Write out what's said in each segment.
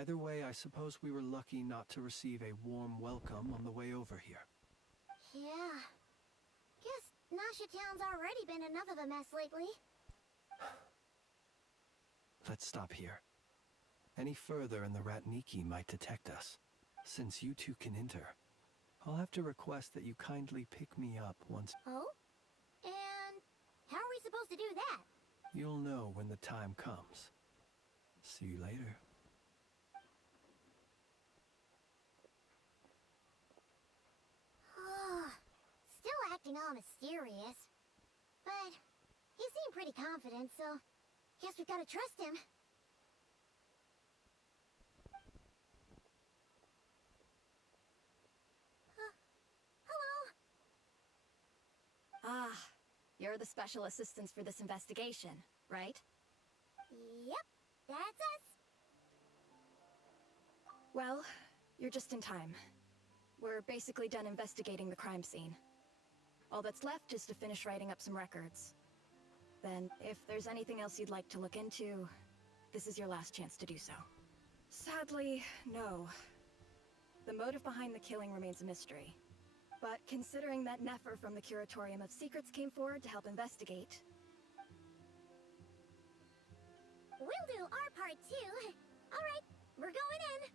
Either way, I suppose we were lucky not to receive a warm welcome on the way over here. Yeah. Guess Nasha Town's already been enough of a mess lately. Let's stop here. Any further and the Ratniki might detect us. Since you two can enter, I'll have to request that you kindly pick me up once. Oh? And how are we supposed to do that? You'll know when the time comes. See you later. Still acting all mysterious. But he seemed pretty confident, so guess we gotta trust him. Hello? Ah, you're the special assistants for this investigation, right? Yep, that's us. Well, you're just in time. We're basically done investigating the crime scene. All that's left is to finish writing up some records. Then, if there's anything else you'd like to look into, this is your last chance to do so. Sadly, no. The motive behind the killing remains a mystery. But considering that Nefer from the Curatorium of Secrets came forward to help investigate... We'll do our part too. Alright, we're going in.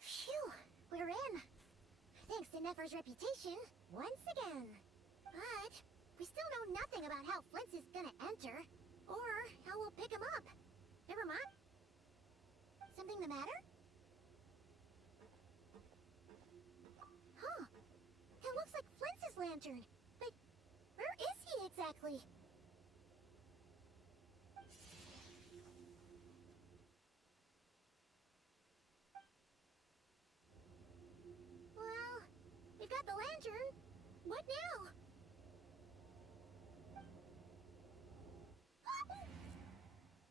Phew, we're in. Thanks to Nefer's reputation, once again. But we still know nothing about how Flint's is gonna enter, or how we'll pick him up. Never mind. Something the matter? Huh. That looks like Flint's lantern. But where is he exactly? Well, we've got the lantern. What now?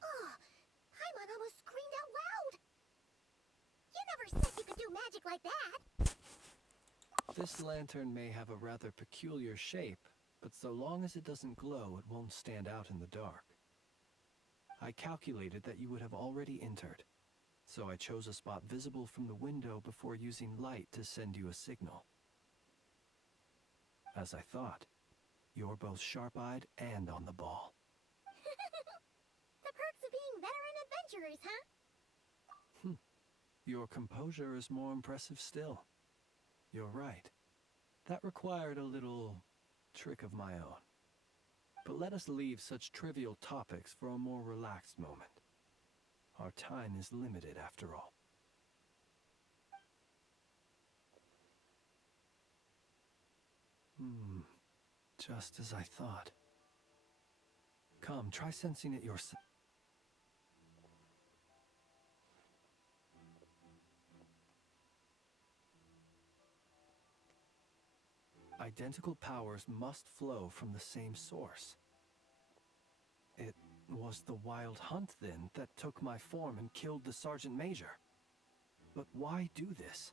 Oh, Paimon almost screamed out loud. You never said you could do magic like that. This lantern may have a rather peculiar shape, but so long as it doesn't glow, it won't stand out in the dark. I calculated that you would have already entered, so I chose a spot visible from the window before using light to send you a signal. As I thought, you're both sharp-eyed and on the ball. The perks of being veteran adventurers, huh? Your composure is more impressive still. You're right. That required a little trick of my own. But let us leave such trivial topics for a more relaxed moment. Our time is limited after all. Just as I thought. Come, try sensing it yourself. Identical powers must flow from the same source. It was the Wild Hunt, then, that took my form and killed the Sergeant Major. But why do this?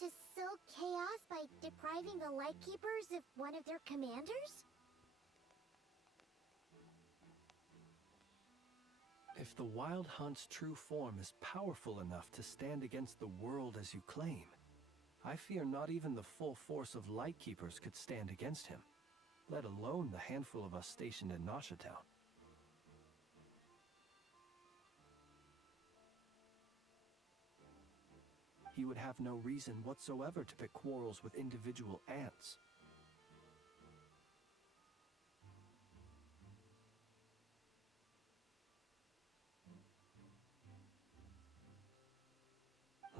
To sow chaos by depriving the Lightkeepers of one of their commanders? If the Wild Hunt's true form is powerful enough to stand against the world as you claim, I fear not even the full force of Lightkeepers could stand against him, let alone the handful of us stationed in Nasha Town. He would have no reason whatsoever to pick quarrels with individual ants.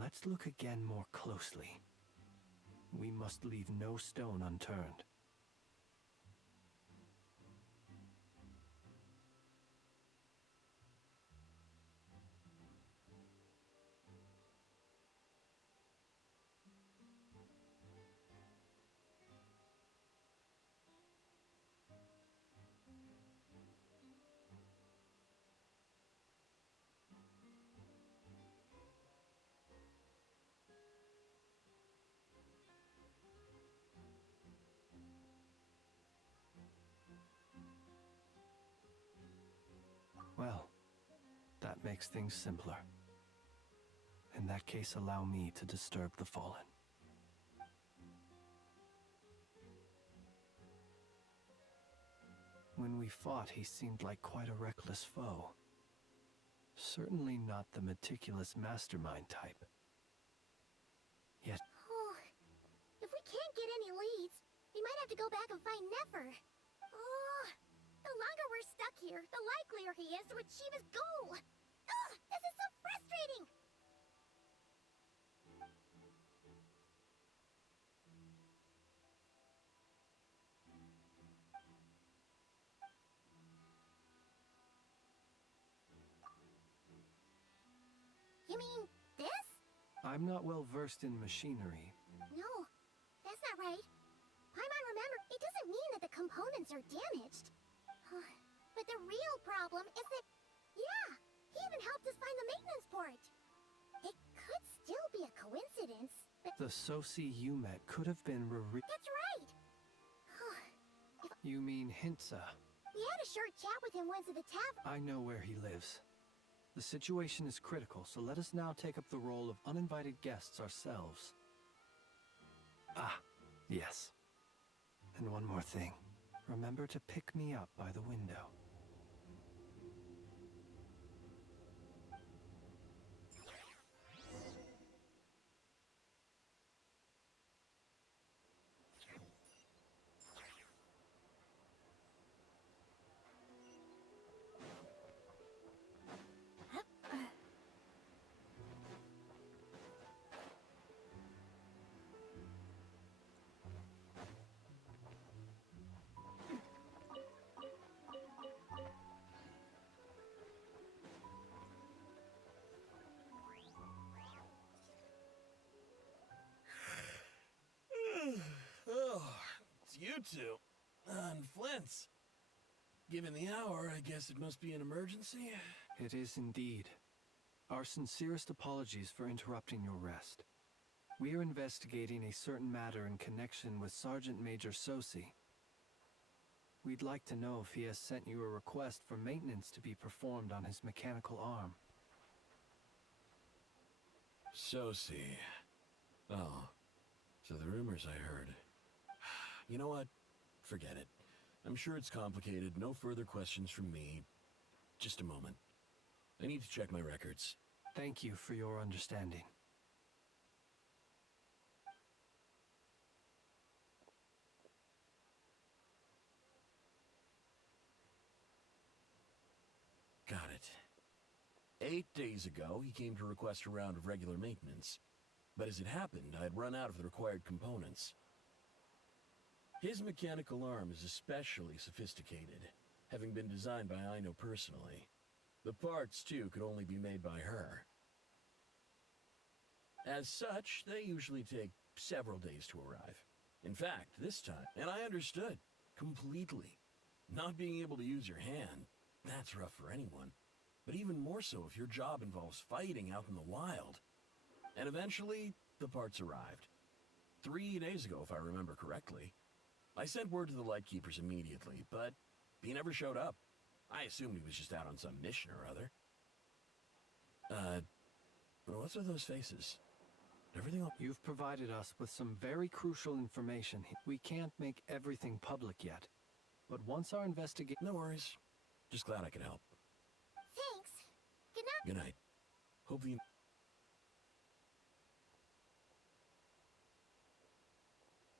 Let's look again more closely. We must leave no stone unturned. makes things simpler. In that case, allow me to disturb the fallen. When we fought, he seemed like quite a reckless foe. Certainly not the meticulous mastermind type. Yet, Oh, if we can't get any leads, we might have to go back and find Nefer. Oh, the longer we're stuck here, the likelier he is to achieve his goal. Ugh, this is so frustrating! You mean this? I'm not well versed in machinery. No, that's not right. Paimon, remember, it doesn't mean that the components are damaged. But the real problem is that, yeah, he even helped us find the maintenance port. It could still be a coincidence, but The Sosi you met could have been that's right. You mean Hintsa? We had a short chat with him once at the tavern. I know where he lives. The situation is critical, so let us now take up the role of uninvited guests ourselves. Ah, yes. And one more thing. Remember to pick me up by the window. Oh, it's you two. And Flint's. Given the hour, I guess it must be an emergency. It is indeed. Our sincerest apologies for interrupting your rest. We are investigating a certain matter in connection with Sergeant Major Sosi. We'd like to know if he has sent you a request for maintenance to be performed on his mechanical arm. Sosi. Oh, so the rumors I heard. You know what? Forget it. I'm sure it's complicated. No further questions from me. Just a moment. I need to check my records. Thank you for your understanding. Got it. 8 days ago, he came to request a round of regular maintenance. But as it happened, I had run out of the required components. His mechanical arm is especially sophisticated, having been designed by Aino personally. The parts, too, could only be made by her. As such, they usually take several days to arrive. In fact, this time, and I understood, completely. Not being able to use your hand, that's rough for anyone. But even more so if your job involves fighting out in the wild. And eventually, the parts arrived. 3 days ago, if I remember correctly. I sent word to the Lightkeepers immediately, but he never showed up. I assumed he was just out on some mission or other. What's with those faces? Everything all— You've provided us with some very crucial information. We can't make everything public yet, but once our investigation— No worries. Just glad I could help. Thanks. Good night. Good night. Hope the—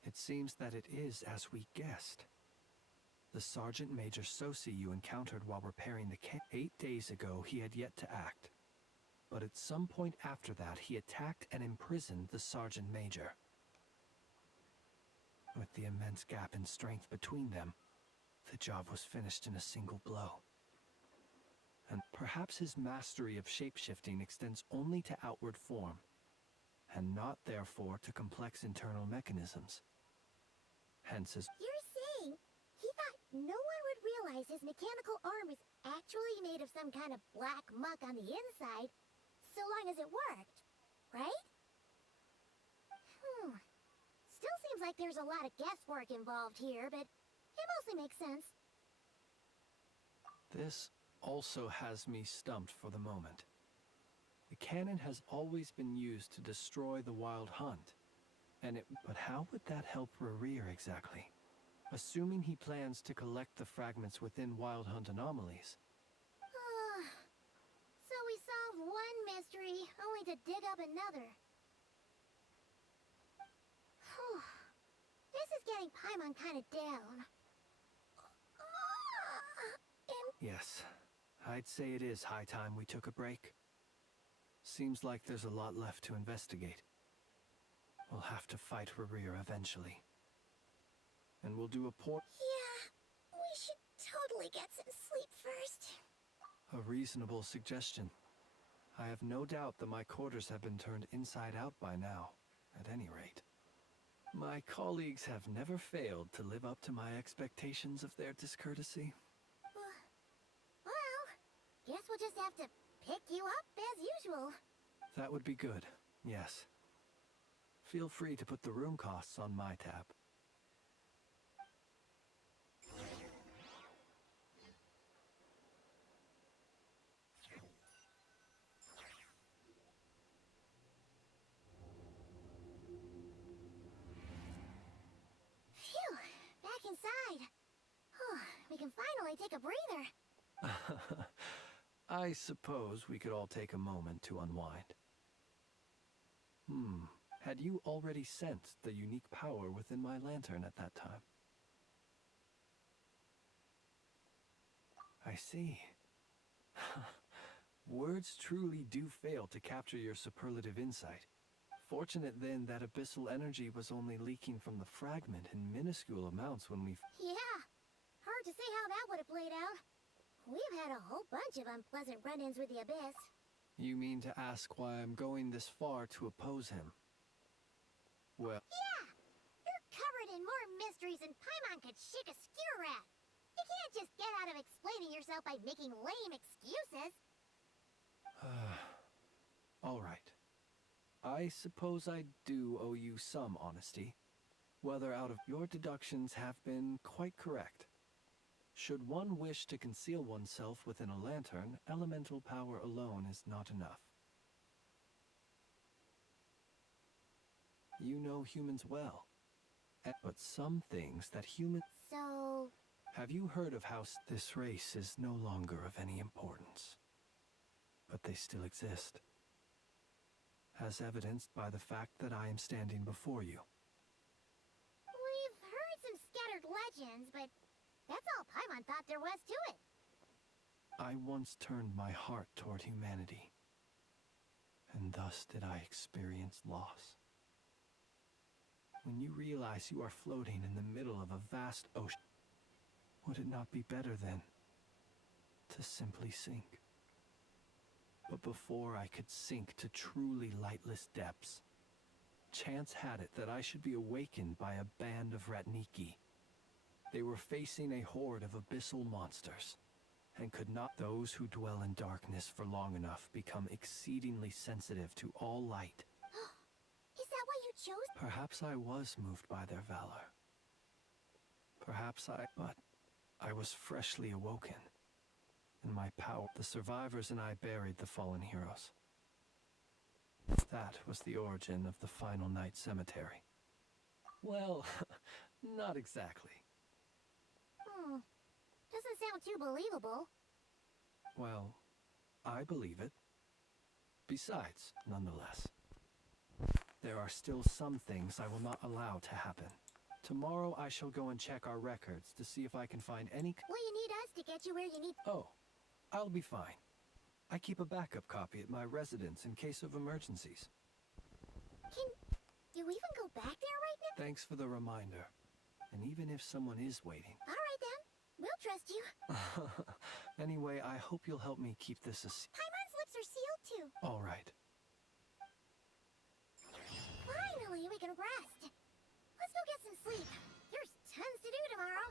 It seems that it is as we guessed. The Sergeant Major Sosi you encountered while repairing the camp 8 days ago, he had yet to act. But at some point after that, he attacked and imprisoned the Sergeant Major. With the immense gap in strength between them, the job was finished in a single blow. And perhaps his mastery of shapeshifting extends only to outward form, and not therefore to complex internal mechanisms. Hence his— You're saying he thought no one would realize his mechanical arm is actually made of some kind of black muck on the inside, so long as it worked, right? Still seems like there's a lot of guesswork involved here, but it mostly makes sense. This also has me stumped for the moment. The cannon has always been used to destroy the wild hunt, but how would that help Rerir exactly? Assuming he plans to collect the fragments within wild hunt anomalies. So we solved one mystery, only to dig up another. This is getting Paimon kind of down. Yes, I'd say it is high time we took a break. Seems like there's a lot left to investigate. We'll have to fight Rerir eventually. And we'll do a Yeah, we should totally get some sleep first. A reasonable suggestion. I have no doubt that my quarters have been turned inside out by now, at any rate. My colleagues have never failed to live up to my expectations of their discourtesy. Well, guess we'll just have to pick you up as usual. That would be good, yes. Feel free to put the room costs on my tab. Phew, back inside. We can finally take a breather. I suppose we could all take a moment to unwind. Had you already sensed the unique power within my lantern at that time? I see. Words truly do fail to capture your superlative insight. Fortunate then that abyssal energy was only leaking from the fragment in minuscule amounts when we... Yeah, hard to say how that would have played out. We've had a whole bunch of unpleasant run-ins with the Abyss. You mean to ask why I'm going this far to oppose him? Well... Yeah! You're covered in more mysteries than Paimon could shake a skewer at. You can't just get out of explaining yourself by making lame excuses. All right. I suppose I do owe you some honesty. Whether out of your deductions have been quite correct. Should one wish to conceal oneself within a lantern, elemental power alone is not enough. You know humans well. But some things that humans... So... Have you heard of how this race is no longer of any importance? But they still exist. As evidenced by the fact that I am standing before you. We've heard some scattered legends, but that's all Paimon thought there was to it. I once turned my heart toward humanity, and thus did I experience loss. When you realize you are floating in the middle of a vast ocean, would it not be better then to simply sink? But before I could sink to truly lightless depths, chance had it that I should be awakened by a band of Ratniki. They were facing a horde of abyssal monsters, and could not those who dwell in darkness for long enough become exceedingly sensitive to all light. Is that why you chose? Perhaps I was moved by their valor. But I was freshly awoken. And my power, the survivors and I buried the fallen heroes. That was the origin of the Final Night Cemetery. Well, not exactly. Doesn't sound too believable. Well, I believe it. Besides, nonetheless, there are still some things I will not allow to happen. Tomorrow I shall go and check our records to see if I can find any... Will you need us to get you where you need... Oh, I'll be fine. I keep a backup copy at my residence in case of emergencies. Can you even go back there right now? Thanks for the reminder. And even if someone is waiting... Alright then. We'll trust you. Anyway, I hope you'll help me keep this a... Paimon's lips are sealed too. All right. Finally, we can rest. Let's go get some sleep. There's tons to do tomorrow.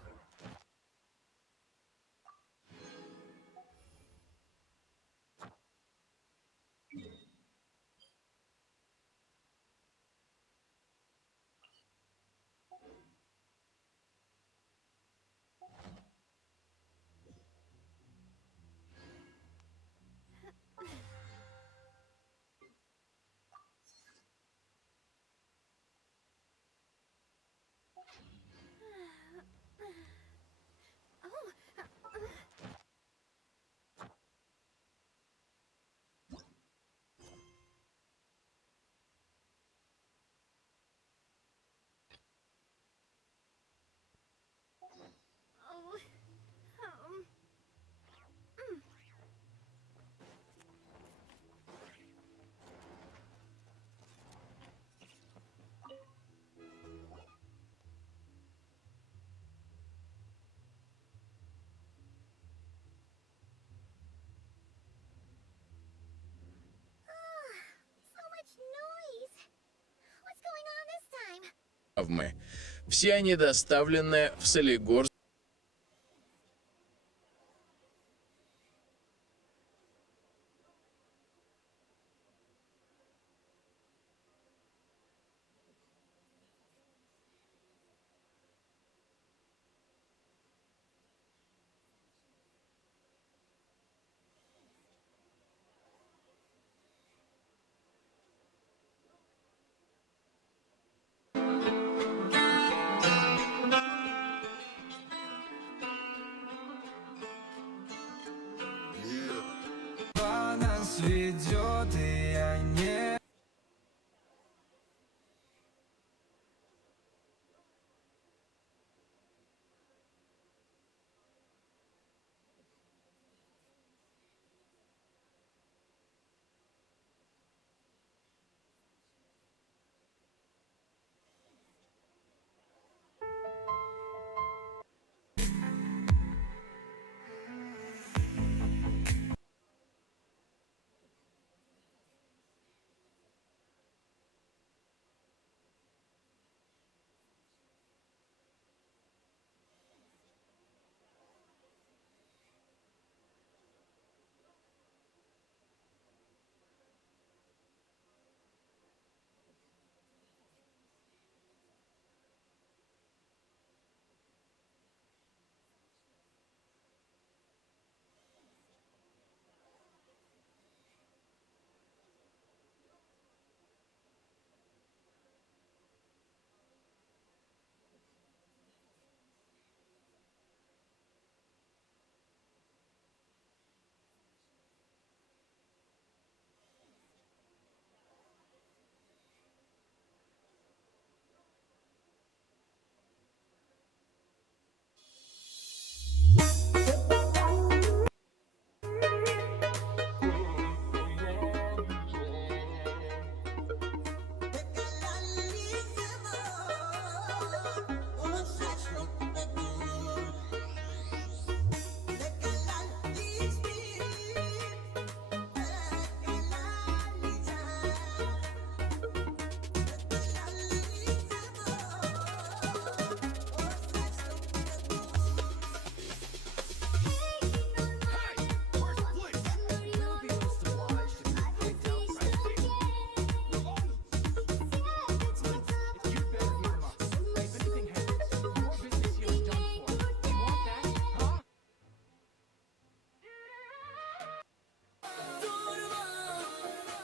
травмы. Все они доставлены в Солигорск. Нас ведет, и я не...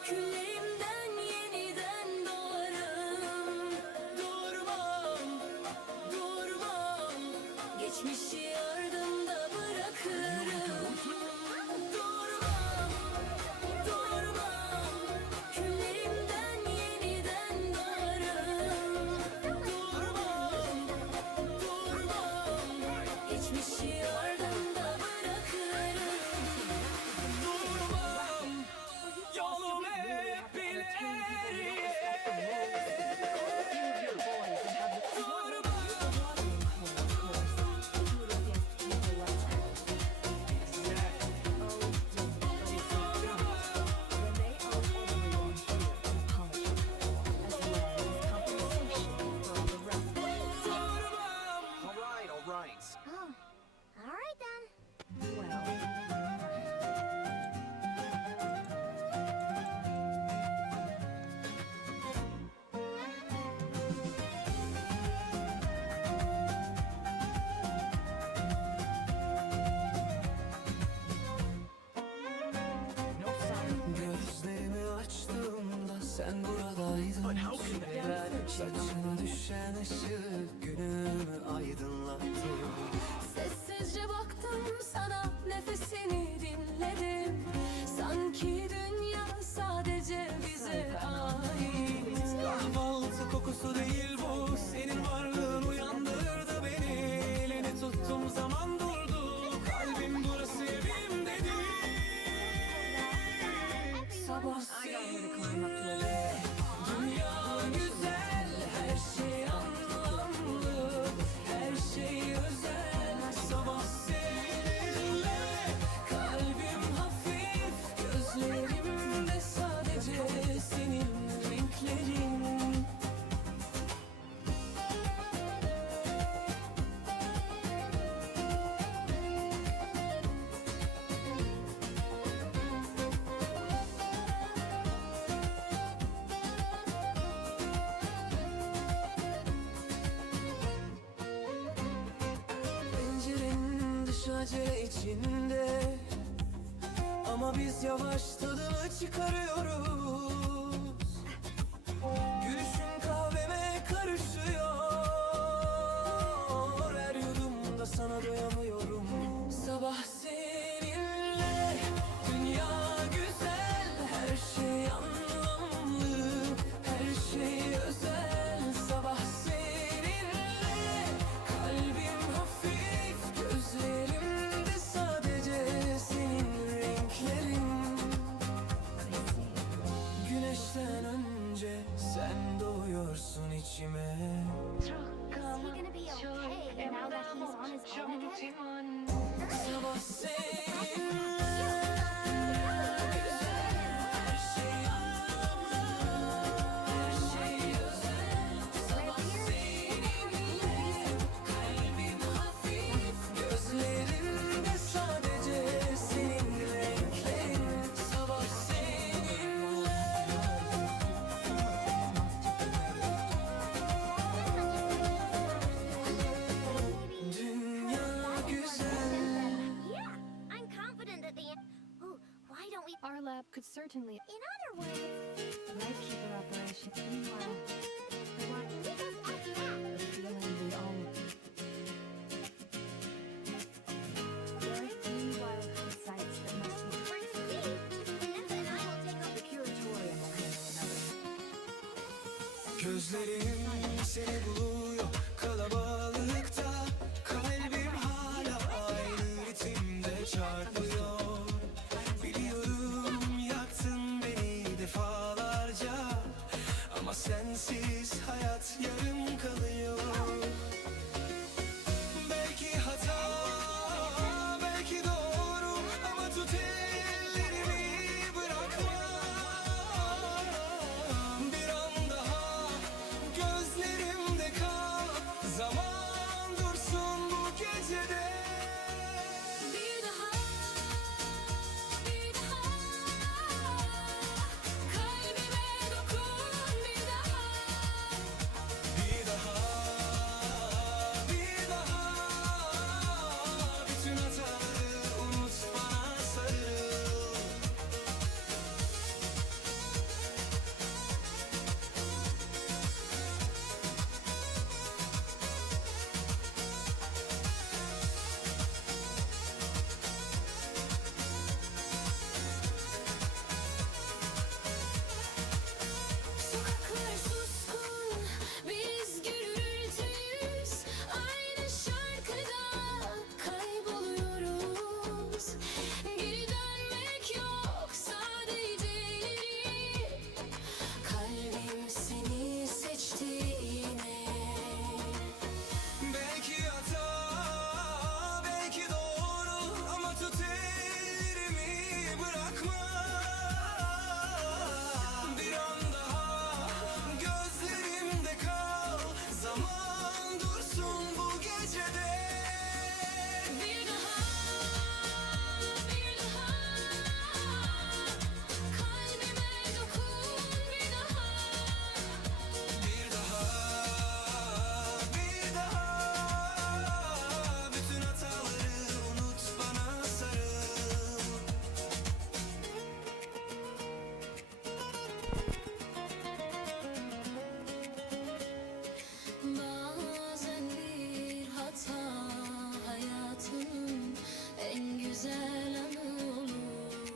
Küllerimden yeniden doğarım. Durmam, durmam. Geçmişi ardımda bırakırım. Durmam, durmam. Küllerimden yeniden doğarım. Durmam, durmam. Geçmişi ardımda bırakırım. Durmam, yolum hep ileriye. All right. Oh, alright then. Gözlerimi açtığımda sen buradaydın. Saçına düşen ışık günümü aydınlattı. Sessizce baktım sana, nefesini dinledim. Sanki dünya sadece bize ait. Kahvaltı kokusu değil bu, senin varlığın uyandırdı beni. Elini tuttum zaman durdu, kalbim burası evim dedi. Sabah seninle, dünya güzel, her şey anlamlı, her şey özel. Sabah seninle, kalbim hafif, gözlerimde sadece senin renklerin. Baş acele içinde, ama biz yavaş tadını çıkarıyoruz. Gülüşün kahveme karışıyor, her yudumda sana doyamıyorum. Sabah seninle dünya güzel, her şey anlamlı, her şey özel. Sabah seninle kalbim hafif, gözlerimde sadece senin renklerin. Güneşten önce sen doğuyorsun içime. Is he gonna be okay now that he's on his own again? Sabah seninle güzel, her şey anlamlı, her şey özel. Sabah seninle kalbim hafif, gözlerimde sadece senin renklerin. Sabah seninle. Dünya güzel. Yeah, I'm confident that the. Ooh, why don't we? Our lab could certainly In other words, lightkeeper operation. Meanwhile, what? We just act that. the feeling we all. There are 3 wildcard sites that must be Works for me. Samantha and I will take over. the curatorium will handle another. Gözlerim seni buluyor kalabalıkta, kalbim hala aynı ritimde çarpıyor. Biliyorum yaktın beni defalarca, ama sensiz hayat yarım kalıyor. Belki hata, belki doğru, ama tut ellerimi bırakma. Bir an daha gözlerimde kal, zaman dursun bu gecede. Bir daha, bir daha, kalbime dokun bir daha. Bir daha, bir daha, bütün hataları unut, bana sarıl. Sokaklar suskun, biz gürültüyüz. Aynı şarkıda kayboluyoruz. Geri dönmek yok, sadece ileri. Kalbim seni seçti yine. Belki hata, belki doğru, ama tut ellerimi bırakma. Bir an daha gözlerimde kal, zaman dursun bu gecede. Bir daha, bir daha, kalbime dokun bir daha. Bir daha, bir daha, bütün hataları unut, bana sarıl. Bazen bir hata hayatın en güzel anı olur.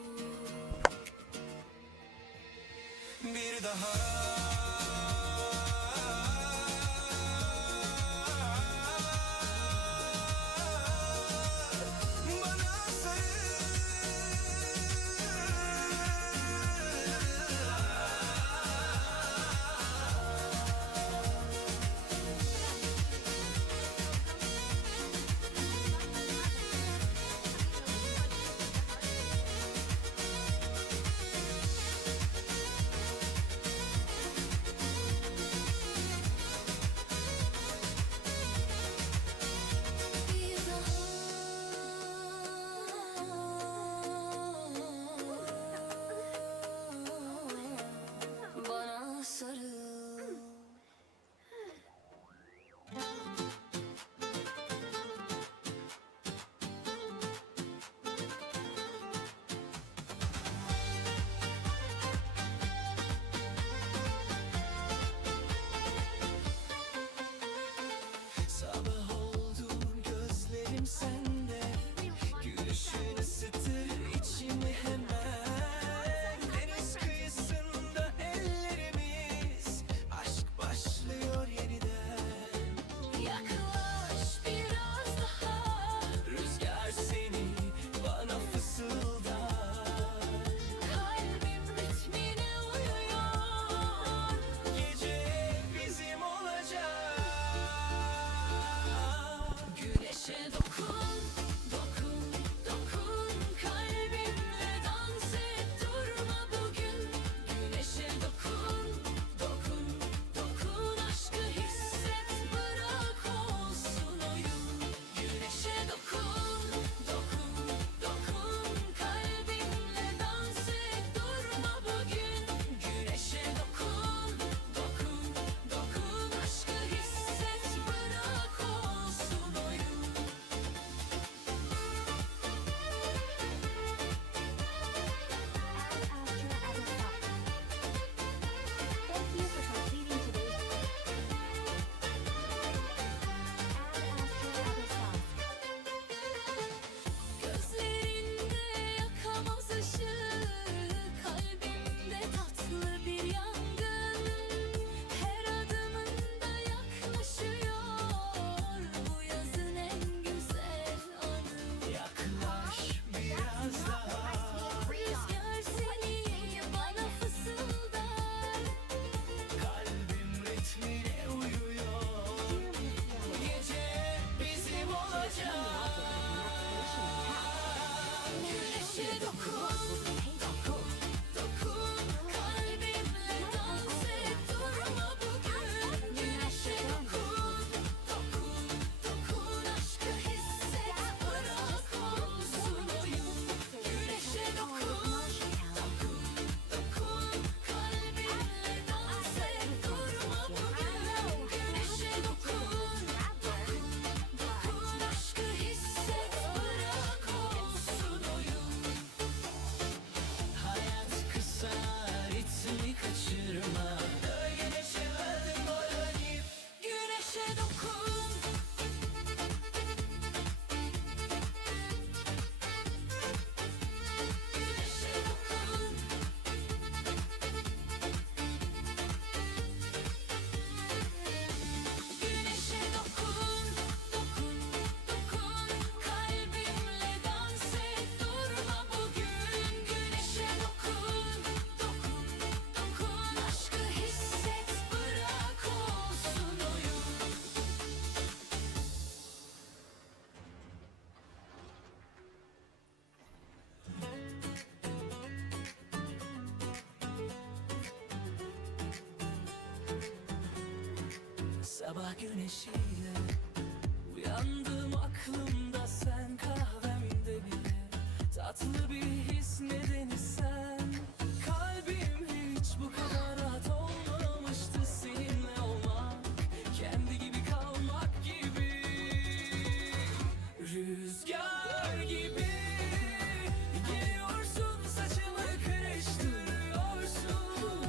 Bir daha. Bana sarıl. sabah güneşiyle uyandım aklımda sen kahvemde bile tatlı bir his nedeni sen. Kalbim hiç bu kadar rahat olmamıştı seninle olmak, kendi gibi kalmak gibi. Rüzgar gibi geliyorsun, saçımı karıştırıyorsun.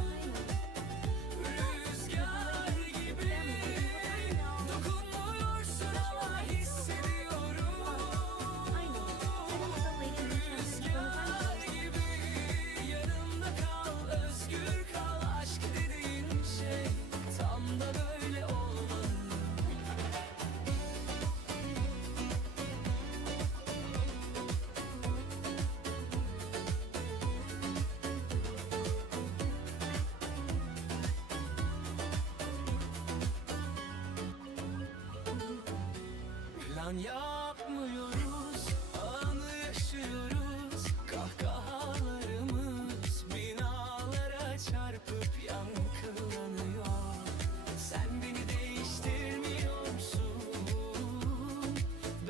Rüzgar gibi dokunmuyorsun ama hissediyorum. Rüzgar gibi yanımda kal, özgür kal. Aşk dediğin şey tam da böyle olmalı. Plan yapmıyoruz, anı yaşıyoruz. Kahkahalarımız binalara çarpıp yankılanıyor. Sen beni değiştirmiyorsun,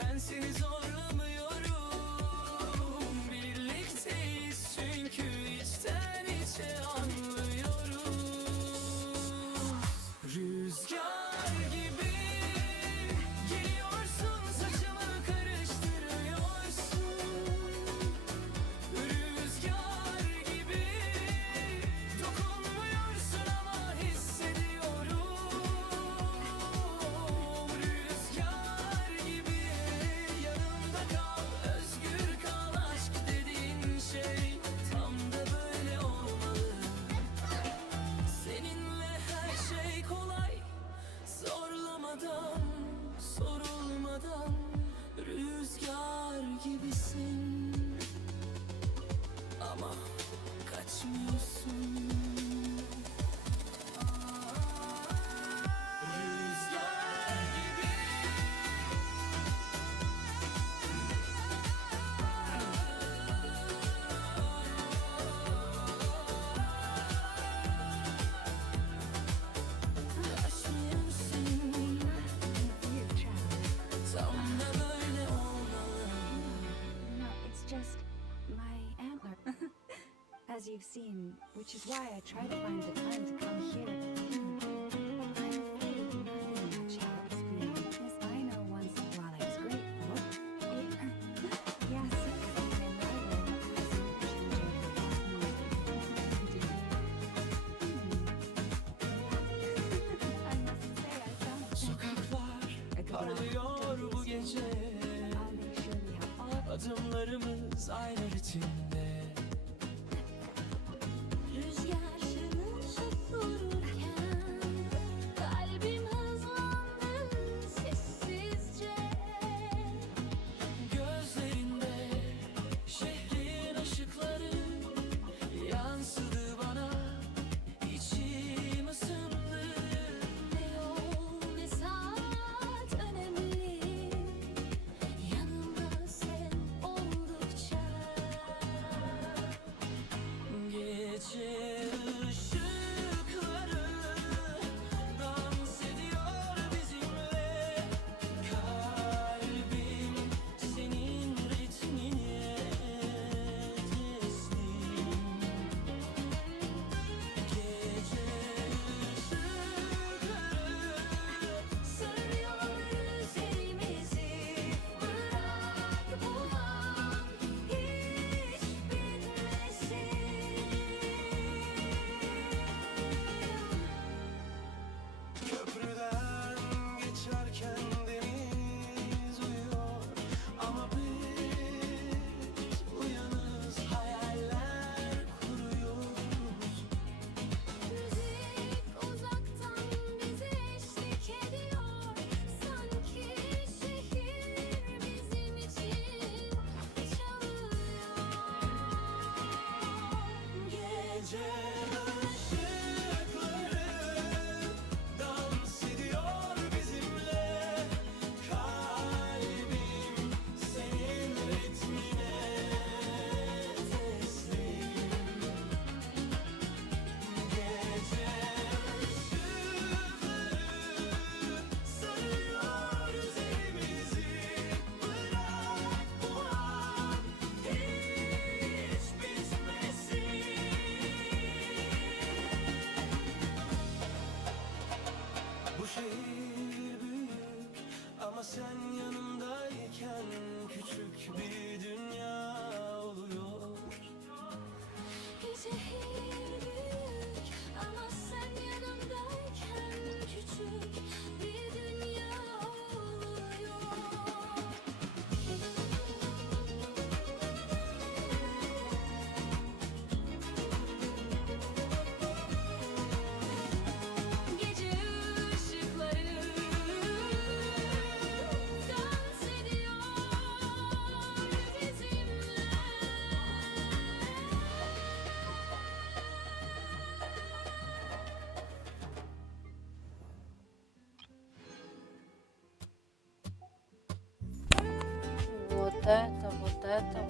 ben seni zorlamıyorum. Birlikteyiz çünkü içten içe anlıyoruz. Rüzgar gibi geliyorsun, saçımı karıştırıyorsun. Rüzgar gibi dokunmuyorsun ama hissediyorum. Rüzgar gibi yanımda kal, özgür kal. Aşk dediğin şey tam da böyle olmalı. Seninle her şey kolay, zorlamadan, sorulmadan. Rüzgar gibisin ama kaçmıyorsun. Rüzgar gibi kaçmıyorsun. Tam da böyle olmalı. No, it's just my antler. As you've seen, which is why I try to find the time to come here. I'm afraid nothing much helps being as I know once while I was grateful. Yes, because I'm I must say I found Sokaklar parlıyor bu gece, I'll make sure we have all adımlarımız aynı ritimde. Rüzgar şınıl şıpırırken kalbim hızlandı sessizce. Gözlerinde şehrin ışıkları yansıdı bana, içim ısındı. Ne yol ne saat önemli, yanımda sen oldukça. вот это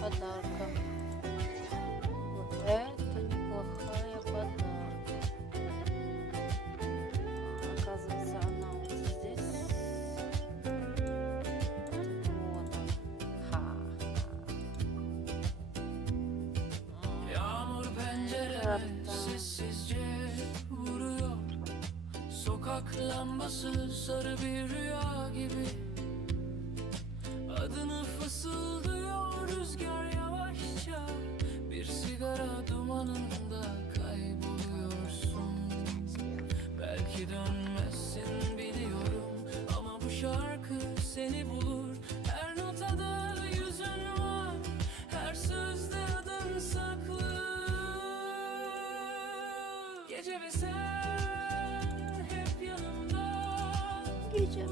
подарка. Вот это неплохая подарка. Оказывается, она вот здесь. Вот она. Yağmur pencereme sessizce vuruyor. Sokak lambası sarı bir rüya gibi. Adını fısıldıyor rüzgar yavaşça. Bir sigara dumanında kayboluyorsun. Belki dönmezsin biliyorum. Ama bu şarkı seni bulur. Her notada yüzün var. Her sözde adın saklı. Gece ve sen hep yanımda.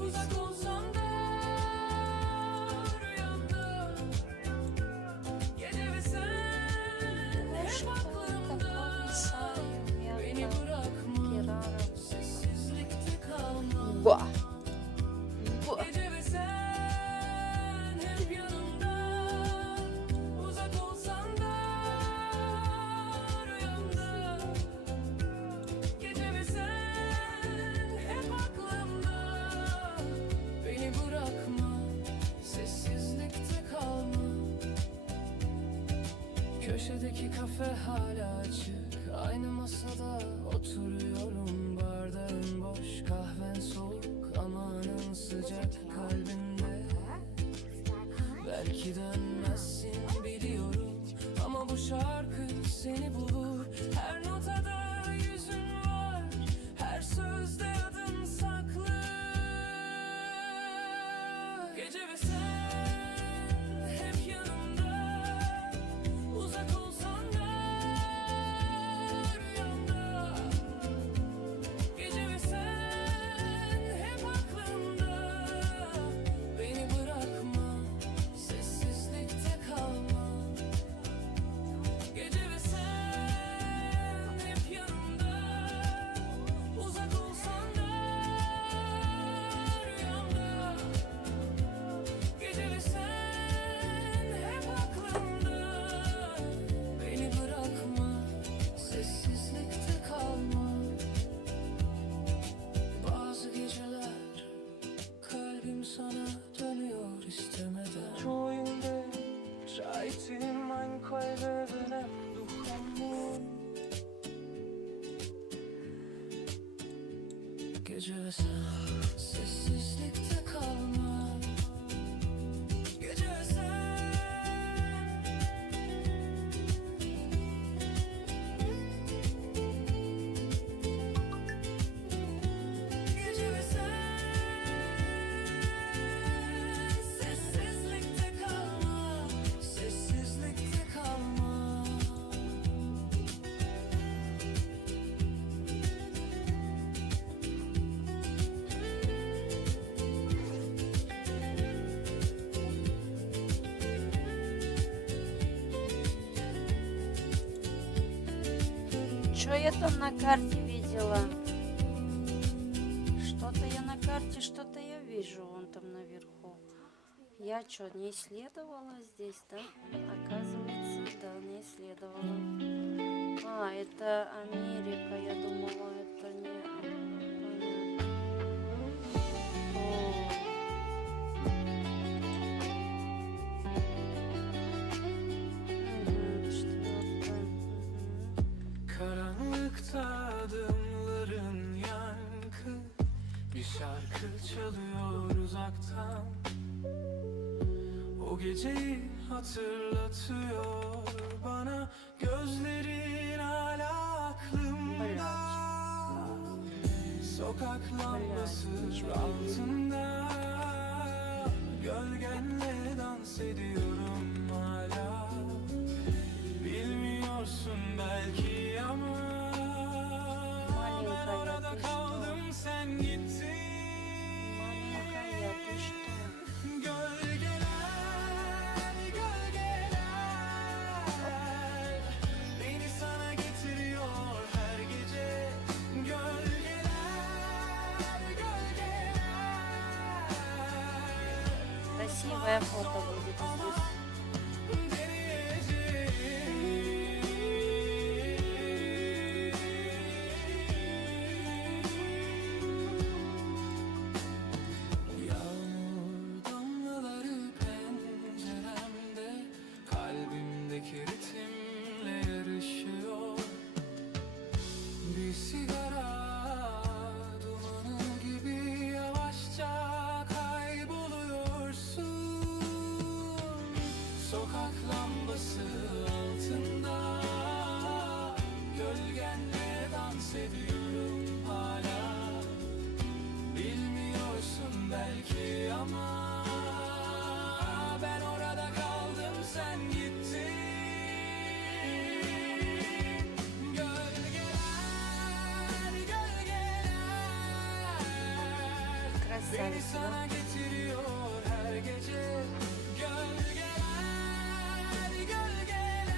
Uzak olsan da rüyamda. Gece ve sen hep aklımda. Beni bırakma, sessizlikte kalma. Буа. Gece ve sen hep yanımda. Uzak olsan da rüyamda. Gece ve sen hep aklımda. Beni bırakma, sessizlikte kalma. Köşedeki kafe hala açık. Aynı masada oturuyorum. Bardağın boş, kahven soğuk. Amanın sıcak kalbimde. Belki dönmezsin biliyorum. Ama bu şarkı seni bulur. Her notada yüzün var. Her sözde adın saklı. Gece ve sen hep yanımda. Uzak olsan da rüyamda. Gece ve sen hep aklımda. Beni bırakma, sessizlikte kalma. Gece ve sen hep yanımda. Uzak olsan da rüyamda. Gece ve sen hep aklımda. Beni bırakma, sessizlikte kalma. Bazı geceler kalbim sana dönüyor istemeden. Czuję, że ty mein Kolben duchom. Gece ve sen sessizlikte kalma. Gece ve sen Gece ve sen sessizlikte kalma. Sessizlikte kalma. Что я там на карте видела? Что-то я на карте, что-то я вижу вон там наверху. Я что, не исследовала здесь, да? Оказывается, да, не исследовала. А, это Америка, я думала, это не... Karanlıkta adımların yankı. Bir şarkı çalıyor uzaktan. O geceyi hatırlatıyor bana. Gözlerin hala aklımda. Sokak lambası altında. Gölgenle dans ediyorum hala. Bilmiyorsun belki ama ben orada kaldım, sen gittin. Маленькая, ты что? Gölgeler, gölgeler beni sana getiriyor her gece. Gölgeler, gölgeler Красивое фото будет из sigara dumanı gibi yavaşça kayboluyorsun. Sokak lambası altında gölgenle dans ediyorum hala. Bilmiyorsun belki ama ben orada kaldım, sen gittin. Gölgeler, gölgeler beni Красавица, sana да? getiriyor her gece. Gölgeler, gölgeler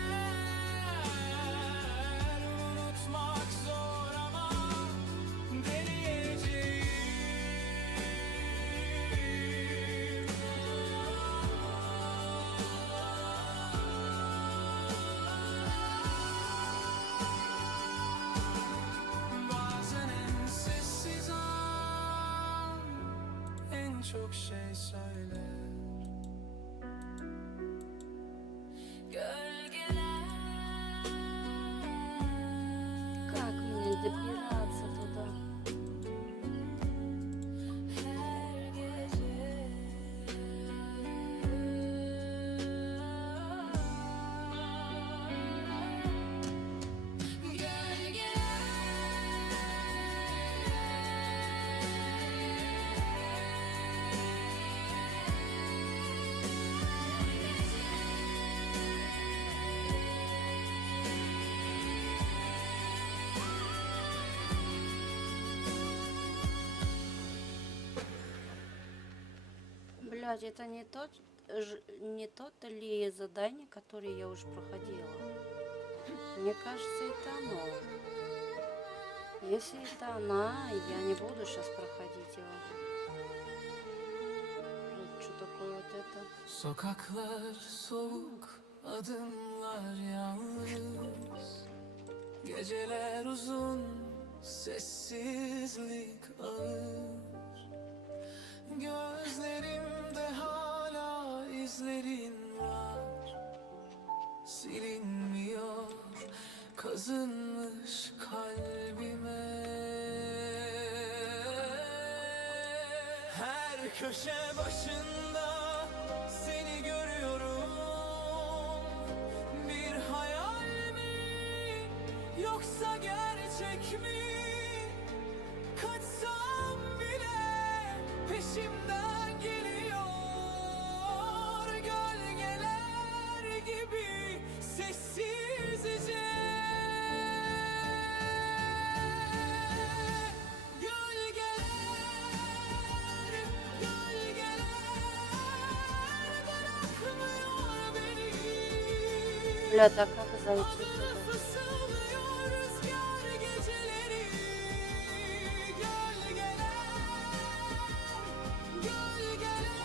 unutmak zor ama deneyeceğim. Bazen en sessiz an en çok şey söyler. Как мне добираться туда? Блядь, это не тот ли задание, которое я уже проходила? Мне кажется, это оно. Если это она, я не буду сейчас проходить его. Что такое вот это? Sokaklar soğuk, adımlar yalnız. Geceler uzun, sessizlik ağır. Gözlerimde hala izlerin var. Silinmiyor, kazınmış kalbime. Her köşe başında seni görüyorum. Bir hayal mi yoksa gerçek mi? Kaçsam bile peşimden geliyor. Gölgeler gibi sessizce. Gölgeler, gölgeler bırakmıyor beni. Бля, да как зайти туда? Fısıldıyor rüzgar geceleri. Gölgeler, gölgeler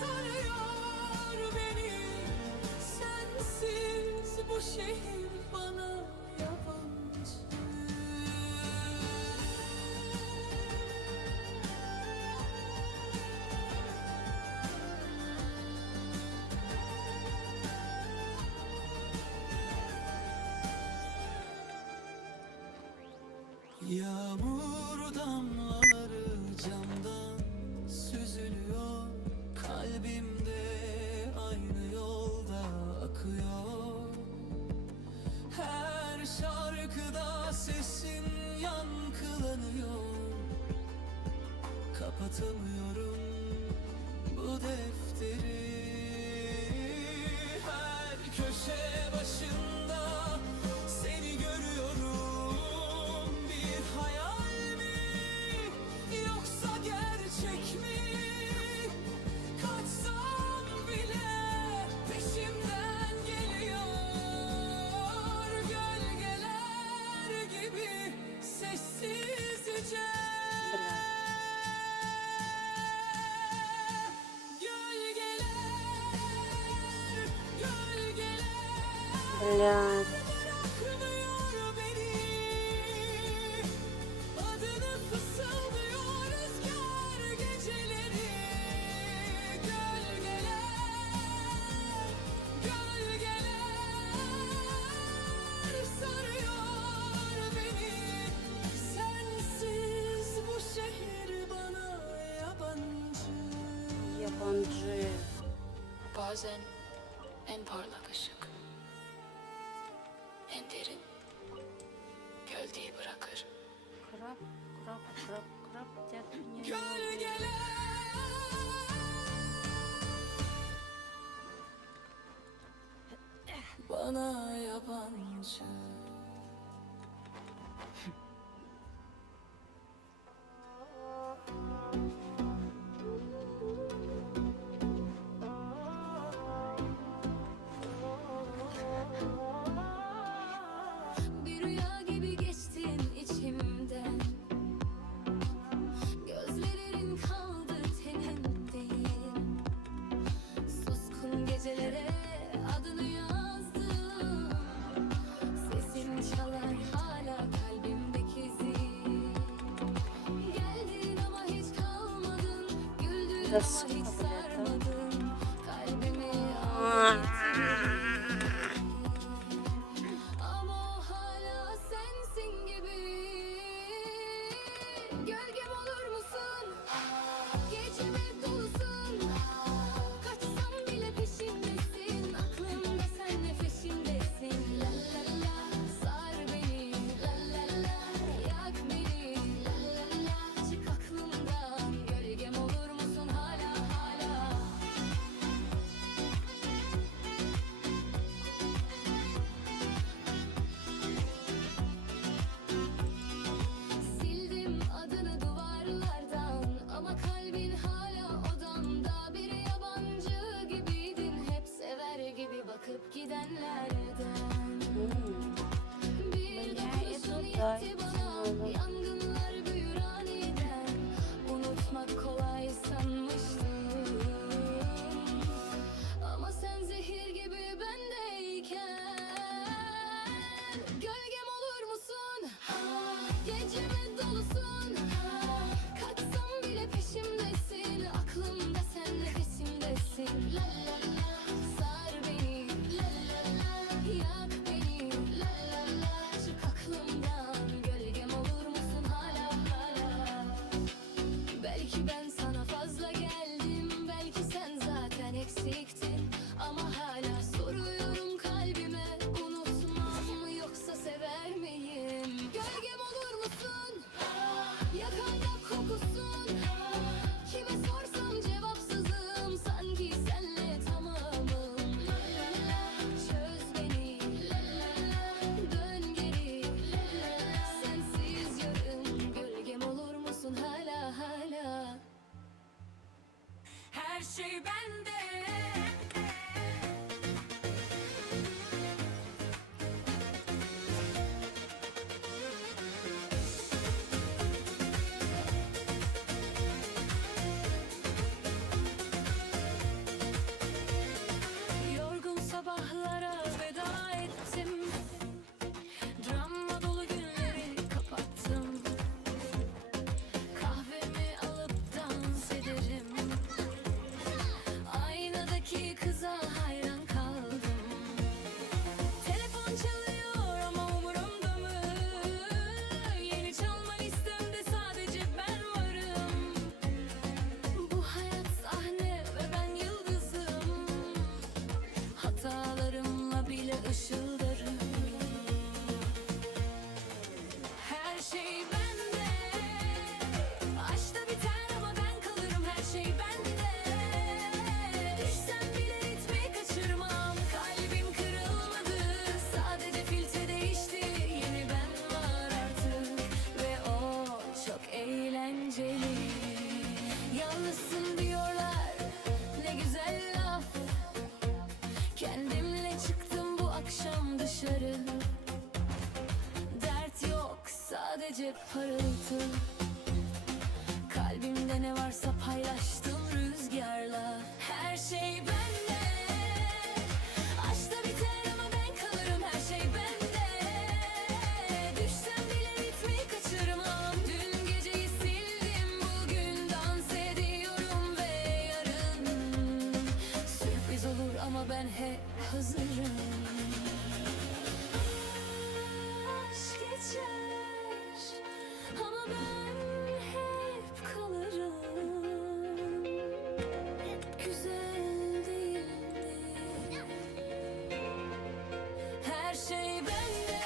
sarıyor beni. Sensiz bu şehir bana yabancı. Yağmur damlaları camdan süzülüyor. Kalbimde aynı yolda akıyor. Her şarkıda sesin yankılanıyor. Kapatamıyorum bu defteri. Her köşe başında seni görüyorum. Bir hayal mi yoksa gerçek mi? Kaçsam bile peşimden geliyor. Gölgeler gibi sessizce. Блядь. Bırakmıyor beni. Adını fısıldıyor rüzgar geceleri. Gölgeler, gölgeler sarıyor gölgeyi bırakır. Krap, krap, krap, krap. Dert dünyayı Bana yabancı. Bir rüya gibi geçtin içimden. Gözlerin kaldı tenin değil. Suskun gecelere adını yazdım. Sesin çalar hala kalbimdeki zil. Geldin ama hiç kalmadın. Güldün Biraz ama hiç kabul et, tamam. sarmadın. Kalbimi al getirir. Ama o hala sensin gibi. Gölgem olur musun? Geceme dolusun. Kaçsam bile peşimdesin. Aklımda sen nefesimdesin. La la la, sar beni. La la la, yak beni. La la la, çık aklımdan. Gölgem olur musun hala hala? Sildim adını duvarlardan ama kalbin hala odamda. Bir yabancı gibiydin, hep sever gibi bakıp gidenlerden. Bir dokunuşun yetti bana, yangınlar büyür aniden. Unutmak kolay sanmıştım ama sen zehir gibi bendeyken. Gölgem olur musun? Geceme dolusun. Kaçsam bile peşimdesin. Aklımda sen nefesimdesin. La la la, sar beni. La la la, yak beni. La la la, çık aklımdan. Gölgem olur musun hala hala? Belki ben sana fazla geldim. Belki sen zaten eksiktin. Ama hala soruyorum kalbime. Unutmam mı yoksa sever miyim? Gölgem olur musun? Yakanda kokusun. Kime sorsam cevapsızım. Sanki senle tamamım. La la la, çöz beni. La la la, dön geri. La la la, sensiz yarım. Gölgem olur musun hala hala? Her şey bende. Yorgun sabahlara veda ettim. Drama dolu günleri kapattım. Kahvemi alıp dans ederim. Aynadaki kıza hayran kaldım. Telefon çalıyor ama umurumda mı? Yeni çalma listemde sadece ben varım. Bu hayat sahne ve ben yıldızım. Hatalarımla bile ışıldarım. Her şey bende. Aşkta biter ama ben kalırım. Her şey bende. Düşsem bile ritmi kaçırmam. Kalbim kırılmadı. Sadece filtre değişti. Yeni ben var artık. Ve o çok eğlenceli. Yalnızsın diyorlar. Ne güzel laf. Kendimle çıktım bu akşam dışarı. Dert yok, sadece parıltı. Kalbimde ne varsa paylaştım rüzgarla. Her şey bende. Aşkta biter ama ben kalırım. Her şey bende. Düşsem bile ritmi kaçırmam. Dün geceyi sildim, bugün dans ediyorum ve yarın sürpriz olur ama ben hep hazırım. Aşk geçer ama ben hep kalırım. Güzel değil mi? Her şey bende.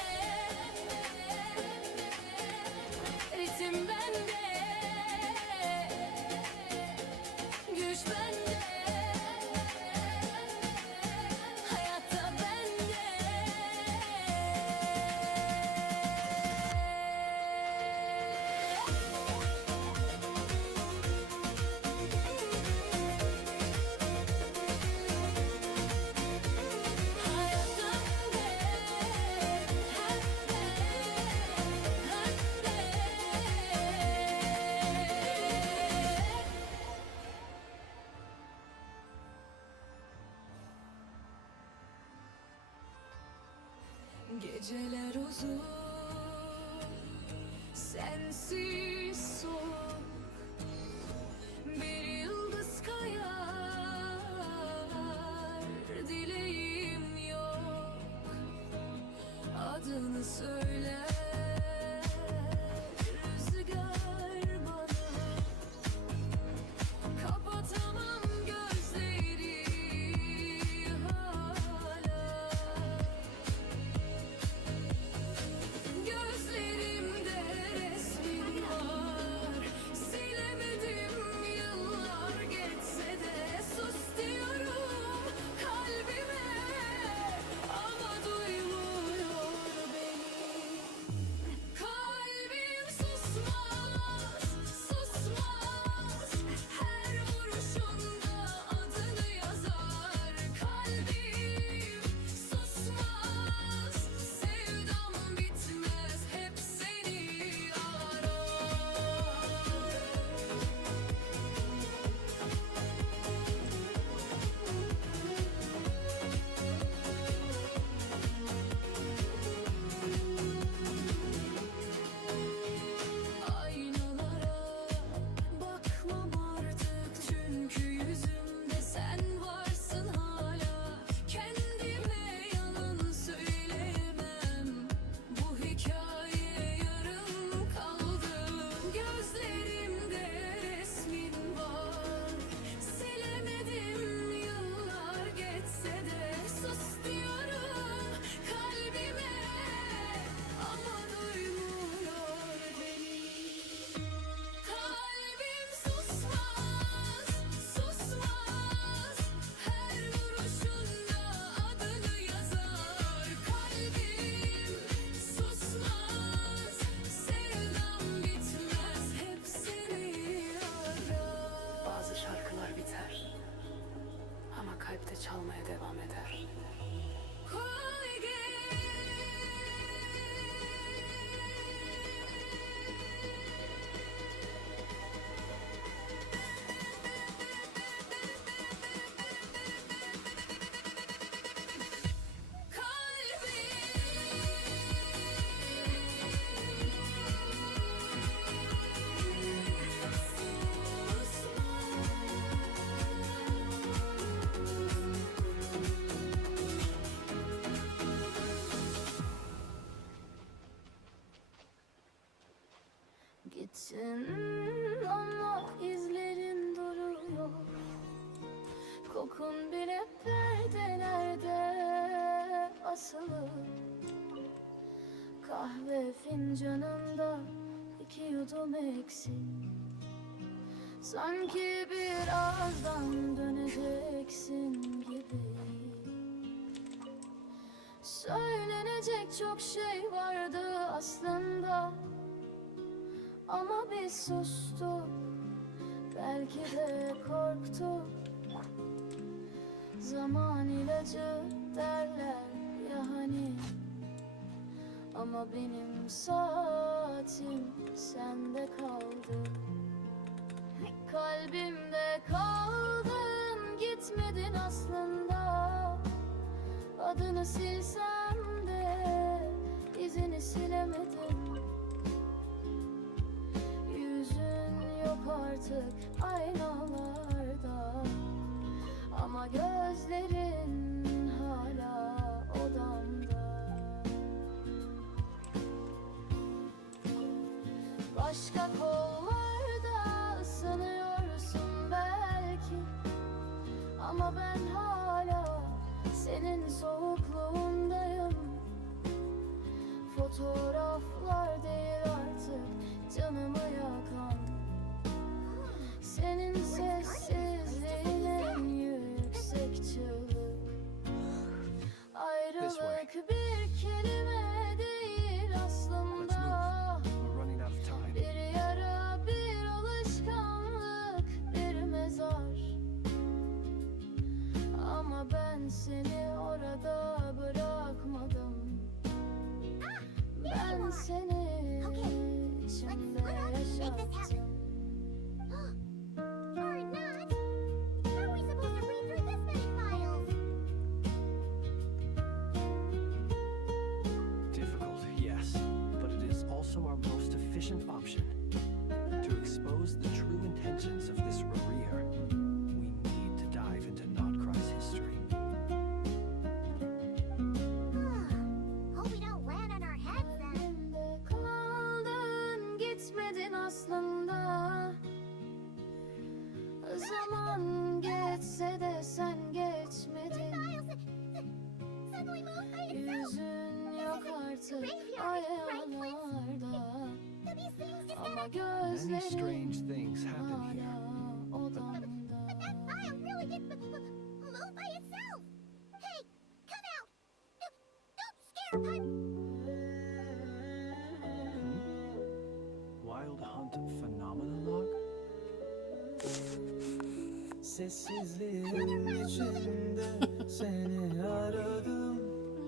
uzun, sensiz soğuk. Bir yıldız kayar, dileğim yok. Adını söyle. Rüzgar bana, kapatamam gözleri hala. Gözlerimde resmin var, silemedim yıllar geçse de. Sus diyorum kalbime ama duymuyor beni. Kalbim susmaz, susmaz. Her vuruşunda adını yazar. Kalbim susmaz, sevdam bitmez, hep seni arar. Aynalara bakmam artık, çünkü yüzümde sen varsın hala. Kendime yalan söyleyemem, bu hikaye yarım kaldı. Gözlerimde resmin var, silemedim yıllar geçse de. Sus diyorum kalbime ama duymuyor beni. Kalbim susmaz, susmaz. Her vuruşunda adını yazar. Kalbim susmaz, sevdam bitmez, hep seni arar. Bazı şarkılar biter ama kalpte çalmaya devam eder. Koy gel. Gittin ama izlerin duruyor. Kokun bile perdelerde asılı. Kahve fincanında 2 yudum eksik. Sanki birazdan döneceksin gibi. Söylenecek çok şey vardı aslında, ama biz sustuk, belki de korktuk. Zaman ilacı derler ya hani, ama benim saatim sende kaldı. Kalbimde kaldın, gitmedin aslında. Adını silsem de izini silemedim. Yüzün yok artık aynalarda, ama gözlerin hala odamda. Başka kollarda ısınıyorsun belki, ama ben hala senin soğukluğundayım. Fotoğraflar değil artık canımı yakan, senin sessizliğin en yüksek çığlık. Ayrılık bir kelime değil Let's aslında. move. We're running out of time. Bir yara, bir alışkanlık, bir mezar. Ama ben seni orada bırakmadım. Ben seni içimde yaşattım. Or not. How are we supposed to read through this many files? Difficult, also our most efficient option. To expose the true intentions of this career, we need to dive into Nodcry's history. Hope we don't land on our heads then. Kaldın gitmedin aslında. Zaman geçse de sen geçmedin. Suddenly moved by itself. Yüzün yok artık ayağlarda. Do these things just Ama gotta... Many gözlerin strange things happen here. hala odamda. But that file really did move by itself. Hey, come out. Don't scare Wild Hunt Phenomena Log? Sessizliğin içinde seni aradım.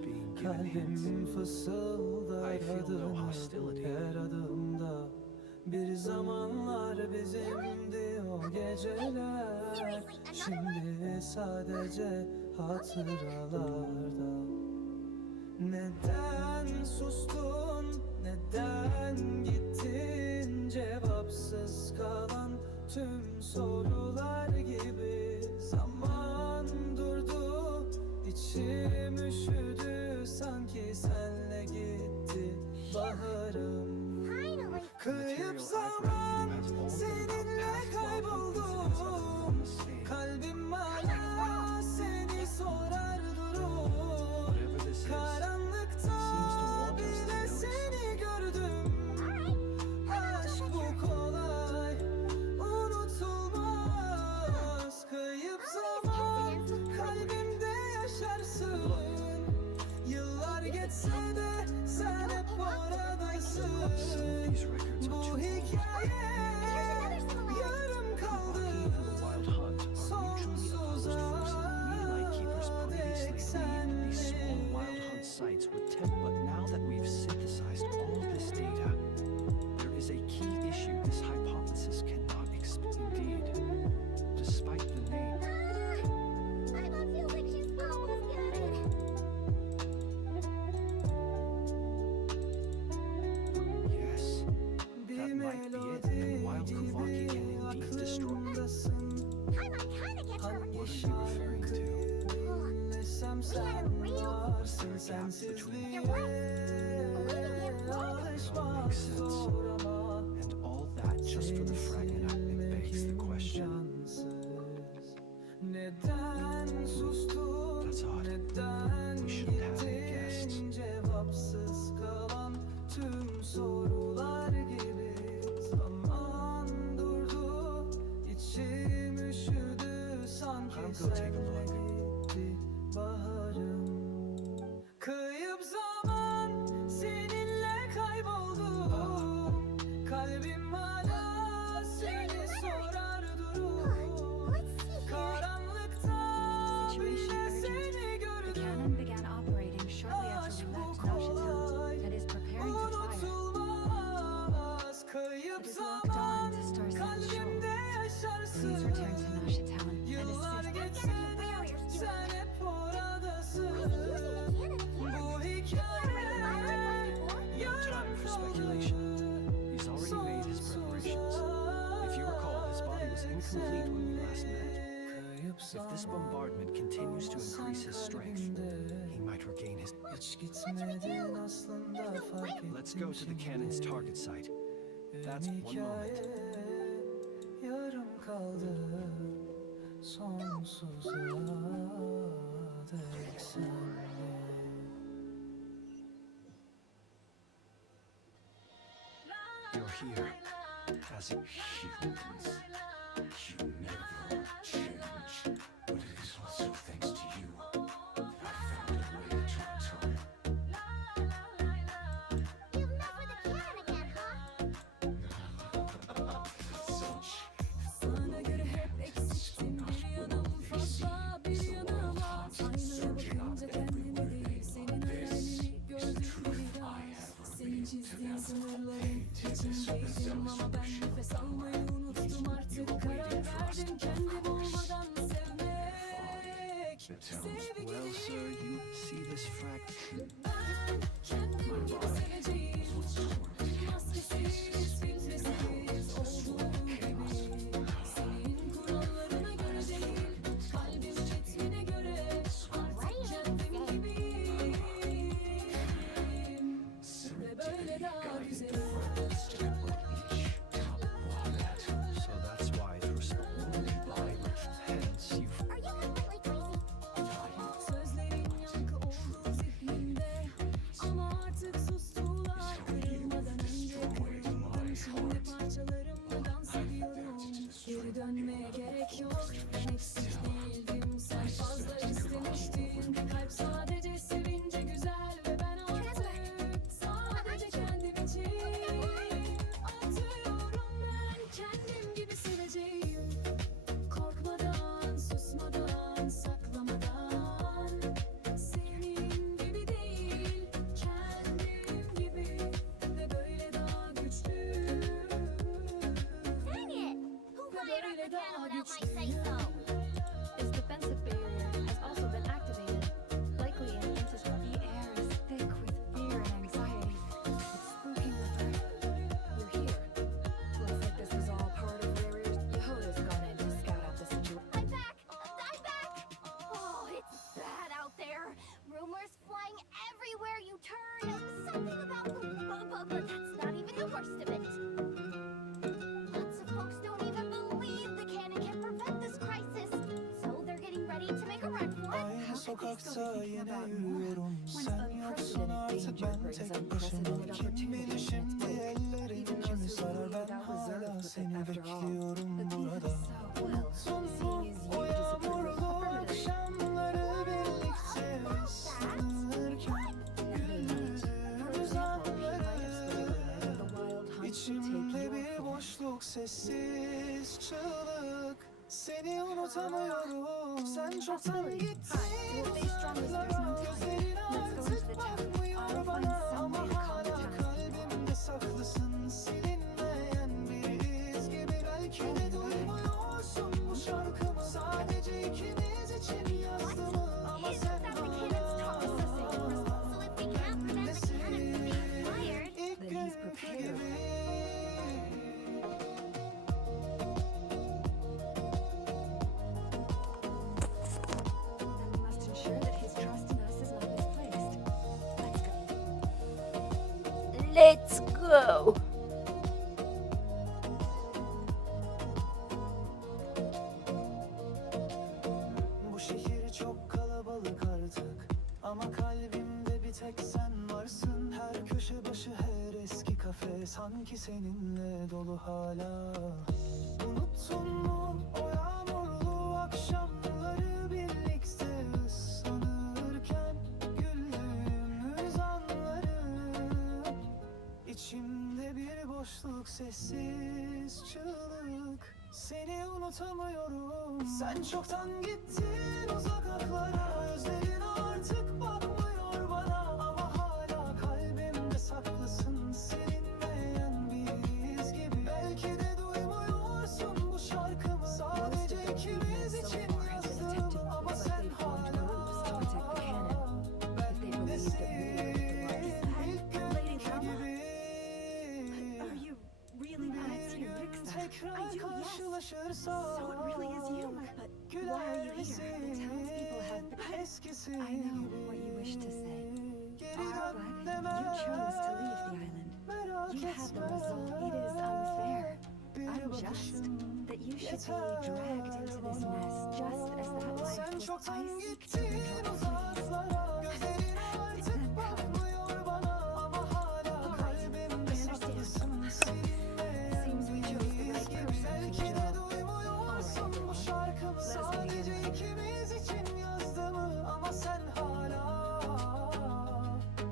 Being given hints. Kalbim I fısıldar feel no adını hostility. her adımda. Bir zamanlar bizimdi o geceler. Şimdi sadece hatıralarda. Neden sustun, neden gittin? Cevapsız kalan tüm sorular gibi. Zaman durdu, içim üşüdü. Sanki senle gitti baharım. Finally. Kayıp zaman seninle kayboldum. Kalbim hala seni sorar durur. Whatever this is, Karanlıkta bile seni gördüm. Aşk bu kolay unutulmaz. Kayıp zaman kalbimde yaşarsın. Yıllar geçse de sen hep oradasın. some of these records are Bu too old. hikaye yarım kaldı. Lucky and the Wild Hunt are mutually opposed forces. We Lightkeepers previously believed these small Wild Hunt sites would tempt, but now that we've synthesized all this data, there is a key issue this hypothesis cannot explain. Indeed, despite the name, I feel like she's almost got it. yes, that might be it. And while Kuvaki can indeed destroy, I'm kinda get her. what are you referring to? Dinlesem We had a sen real... varsın There sensizliğe. was. Leaving it was. Alışmak Makes sense. zor ama And all that just for the fragment. It begs the question. imkansız. Neden sustun? That's odd. Neden We shouldn't have any guests. gittin? Cevapsız kalan tüm sorular gibi. Zaman durdu, içim üşüdü. Sanki I'll go take a senle look. gitti baharım. Kayıp zaman seninle kayboldum. Kalbim hala seni sorar durur. Let's see here. Karanlıkta bile Situation seni urgent. The gördüm. cannon began operating shortly Aşk after we bu left Neuchâtel kolay and is preparing to fire. unutulmaz. Kayıp It is locked zaman on to Star City kalbimde Shore. yaşarsın. Please return to Neuchâtel and Yıllar assist. geçse de sen hep oradasın. Bu hikaye No time for speculation. He's already made his preparations. If you recall, his body was incomplete when we last met. If this bombardment continues to increase his strength, he might regain his... Hiç gitmedin aslında fark ettim. Let's go to the cannon's target site. That's one moment. Yarım kaldı sonsuza dek senle. You're here, as a Humans, you never change. But it is also thanks to you that I found a way to return. You've met with the cannon again, huh? Such Sana göre hep eksiktin, bir yanım fazla, bir yanım az. Aynaya bakınca kendimi değil, senin hayalini gördüm biraz. Senin çizdiğin sınırların içindeydim ama ben nefes almayı unuttum artık. Karar verdim kendim olmadan sevmek. the town's well, so rest of it. Lots of folks don't even believe the cannon can prevent this crisis, so they're getting ready to make a run for it. Aynı sokakta yine yürüyorum. Sen yoksun artık ben tek başıma. Kim bilir şimdi ellerin kimi sarar. Ben hala seni bekliyorum burada. Unuttun mu o yağmurlu akşamları birlikte ıslanırken güldüğümüz anları. İçimde bir boşluk, sessiz çığlık. Seni unutamıyorum. Sen çoktan gittin uzaklara. Gözlerin artık bakmıyor bana. Ama hala kalbimde saklısın. Silinmeyen bir iz gibi. Belki de duymuyorsun bu şarkımı. Sadece ikimiz için yazdım. Ama sen bendesin. İlk günkü gibi. We must ensure that his trust in us is not misplaced. Let's go. Let's go. Bu şehir çok kalabalık artık. Ama kalbimde bir tek sen varsın. Her köşe başı, her eski kafe sanki seninle dolu hala. Unuttun mu o yağmurlu akşamları birlikte ıslanırken güldüğümüz anları. İçimde bir boşluk, sessiz çığlık. Seni unutamıyorum. Sen çoktan gittin uzaklara. Gözlerin artık bakmıyor bana. Ama hala kalbimde saklısın. Silinmeyen bir iz gibi. Belki de duymuyorsun bu şarkımı. Sadece ikimiz için yazdım. Ama sen hala bendesin. İlk günkü gibi. Are you really mad at Rixa? Tekrar I do, yes. karşılaşırsak So it really is you. But why are you here? The townspeople have. eskisi I know gibi. what you wish to say. Geri But dön you deme. chose to leave the island. Merak You had the etme. result. It is unfair, Bir unjust, bakışın that you should be yeter dragged into this mess just as that life Sen was çoktan iced to gittin the uzaklara. Gözlerin artık bakmıyor bana. Ama hala kalbimde saklısın. Silinmeyen bir iz gibi. Belki de duymuyorsun bu şarkımı. Sadece ikimiz için yazdım. Ama sen hala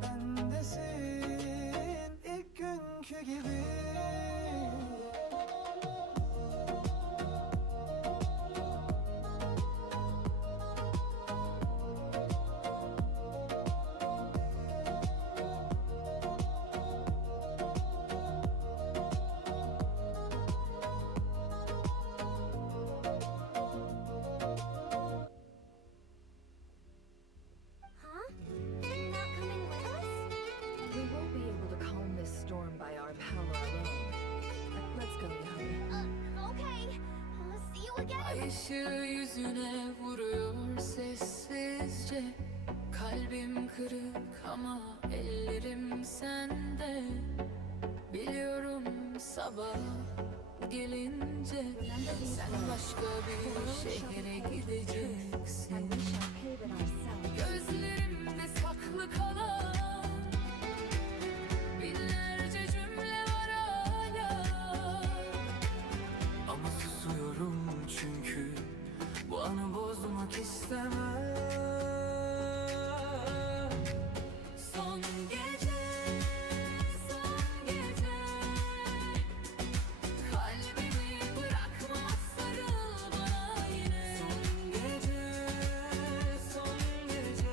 bendesin. İlk günkü gibi. Huh? They're not coming with us? We won't be able to calm this storm by our power alone. Let's go, Young. Okay. See you again. Ay ışığı yüzüne vuruyor sessizce. Kalbim kırık ama ellerim sende. Biliyorum sabah gelince sen başka bir şehre gideceksin. And we shall pave it ourselves. Gözlerimde saklı kalan binlerce cümle var hala. Ama susuyorum çünkü bu anı bozmak istemem. Son gece, son gece. Kalbimi bırakma, sarıl bana yine. Son gece, son gece.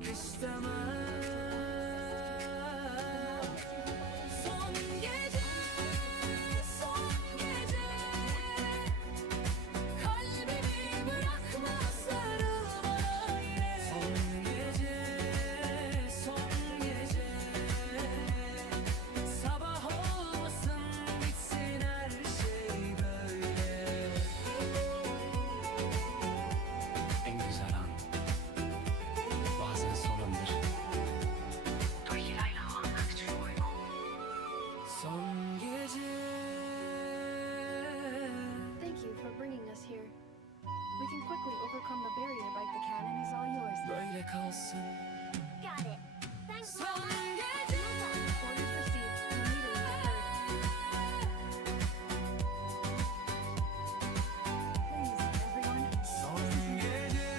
olmak istemem. Son gece, son gece, kalbimi bırakma, sarıl bana yine. Son gece, son gece, sabah olmasın, bitsin her şey böyle. En güzel an bazen sonundur. Son gece. Thank you for bringing us here. We can quickly overcome the barrier, right? The cannon is all yours. Böyle kalsın. Got it. Thanks, Son Mama. gece. Orders received. Immediately Please, everyone. Son gece.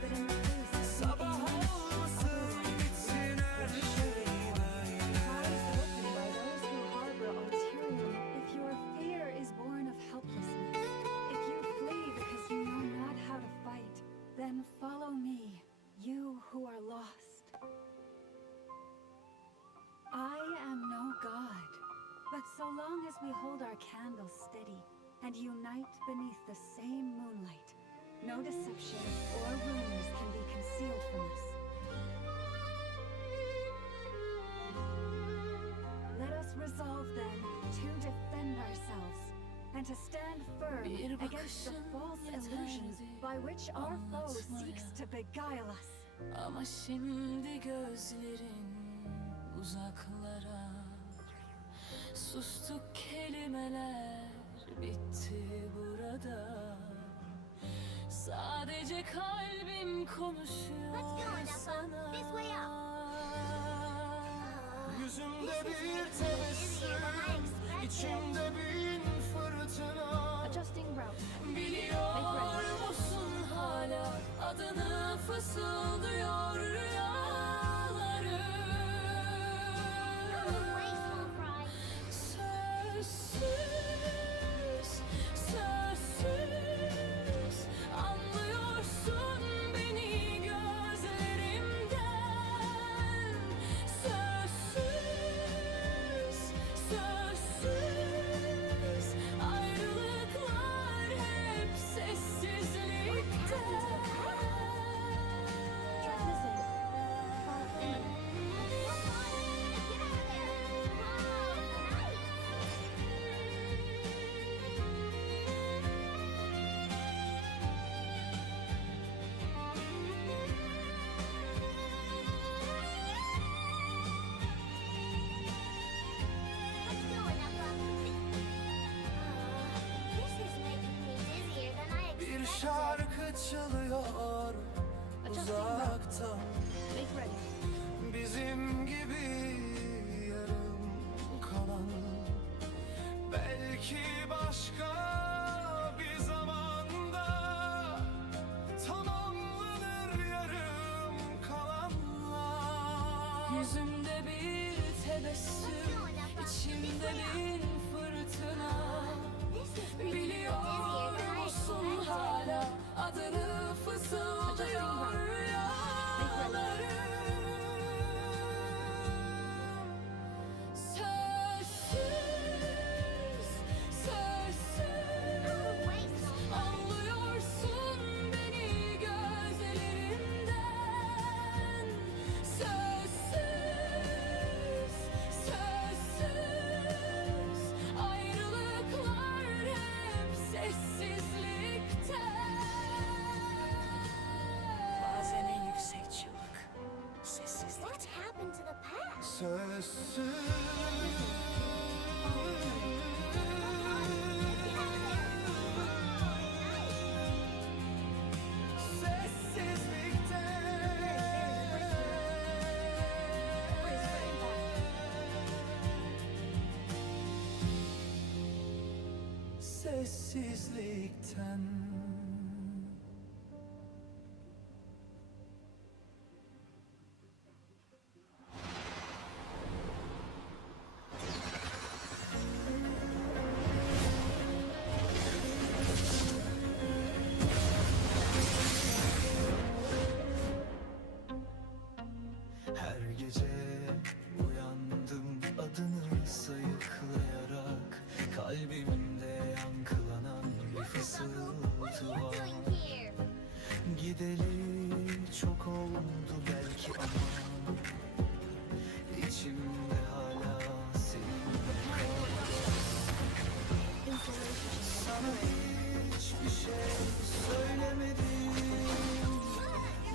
But in the face of Sabah olmasın, bitsin her şey böyle. cries spoken by those who harbor ulterior, if your fear is born of helplessness, if you flee because you know not how to fight, then follow me, you who are lost. I am no god, but so long as we hold our candles steady and unite beneath the same moonlight, no deception or rumors can be concealed from us. Let us resolve then to defend ourselves and to stand firm Bir against the bakışın false illusions yeterdi by which our foe anlatmaya. seeks to beguile us. Ama şimdi gözlerin uzaklara. Sustuk kelimeler, bitti burada. Sadece kalbim konuşuyor Let's go, Enough. sana. This way up. Yüzümde bir tebessüm, içimde bin fırtına. Adjusting route. Biliyor musun hala adını fısıldıyor rüyalarım. Wasteful fry. Sözsüz, sözsüz anlıyorsun beni gözlerimden. Sözsüz, sözsüz ayrılıklar hep sessizlikte. Try this in. Imminent. Come on, get out of there. Whoa, nice. Let's go, Enough. This is making me dizzier than I Bir expected. şarkı çalıyor uzaktan. Make ready. Bizim gibi yarım kalan, belki başka bir zamanda tamamlanır yarım kalanlar. Yüzümde bir tebessüm, içimde bin fırtına. This is making me Biliyor dizzier than I musun expected. hala adını fısıldıyor rüyalarım. Sözsüz, sözsüz anlıyorsun beni gözlerimden. Sözsüz, sözsüz ayrılıklar hep sessizlikte. Bazen en yüksek çığlık What sessizlikte. happened to the past? Sözsüz. Sessizlikte. Sessizlikten. Gideli çok oldu belki ama içimde hala senin sana hiçbir şey söylemedim.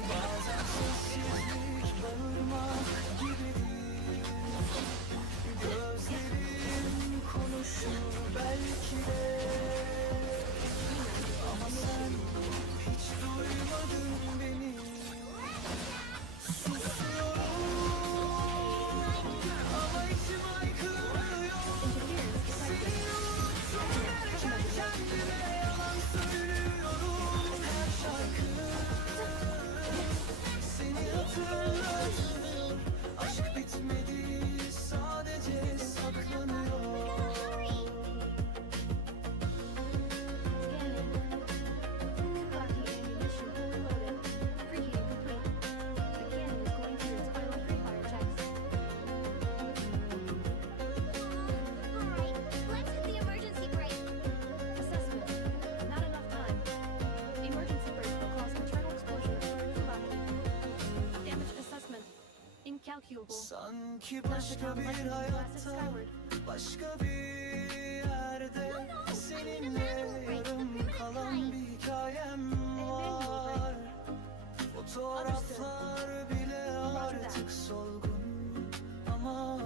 Bazen sessizlik bağırmak gibidir. Gözlerim konuşur belki de, ama sen hiç duymadın beni. Susuyorum ama içim haykırıyor. Seni unuttum derken kendime yalan söylüyorum. Her şarkı seni hatırlatır. Aşk bitmedi, sadece saklanıyor. Alright, let's hit the emergency brake. Assessment. Not enough time. Emergency brake will cause internal explosion of critical value. Damage assessment. Incalculable. Sanki başka bir hayatta, başka bir yerde seninle yarım kalan bir hikayem var. Fotoğraflar bile artık solgun, ama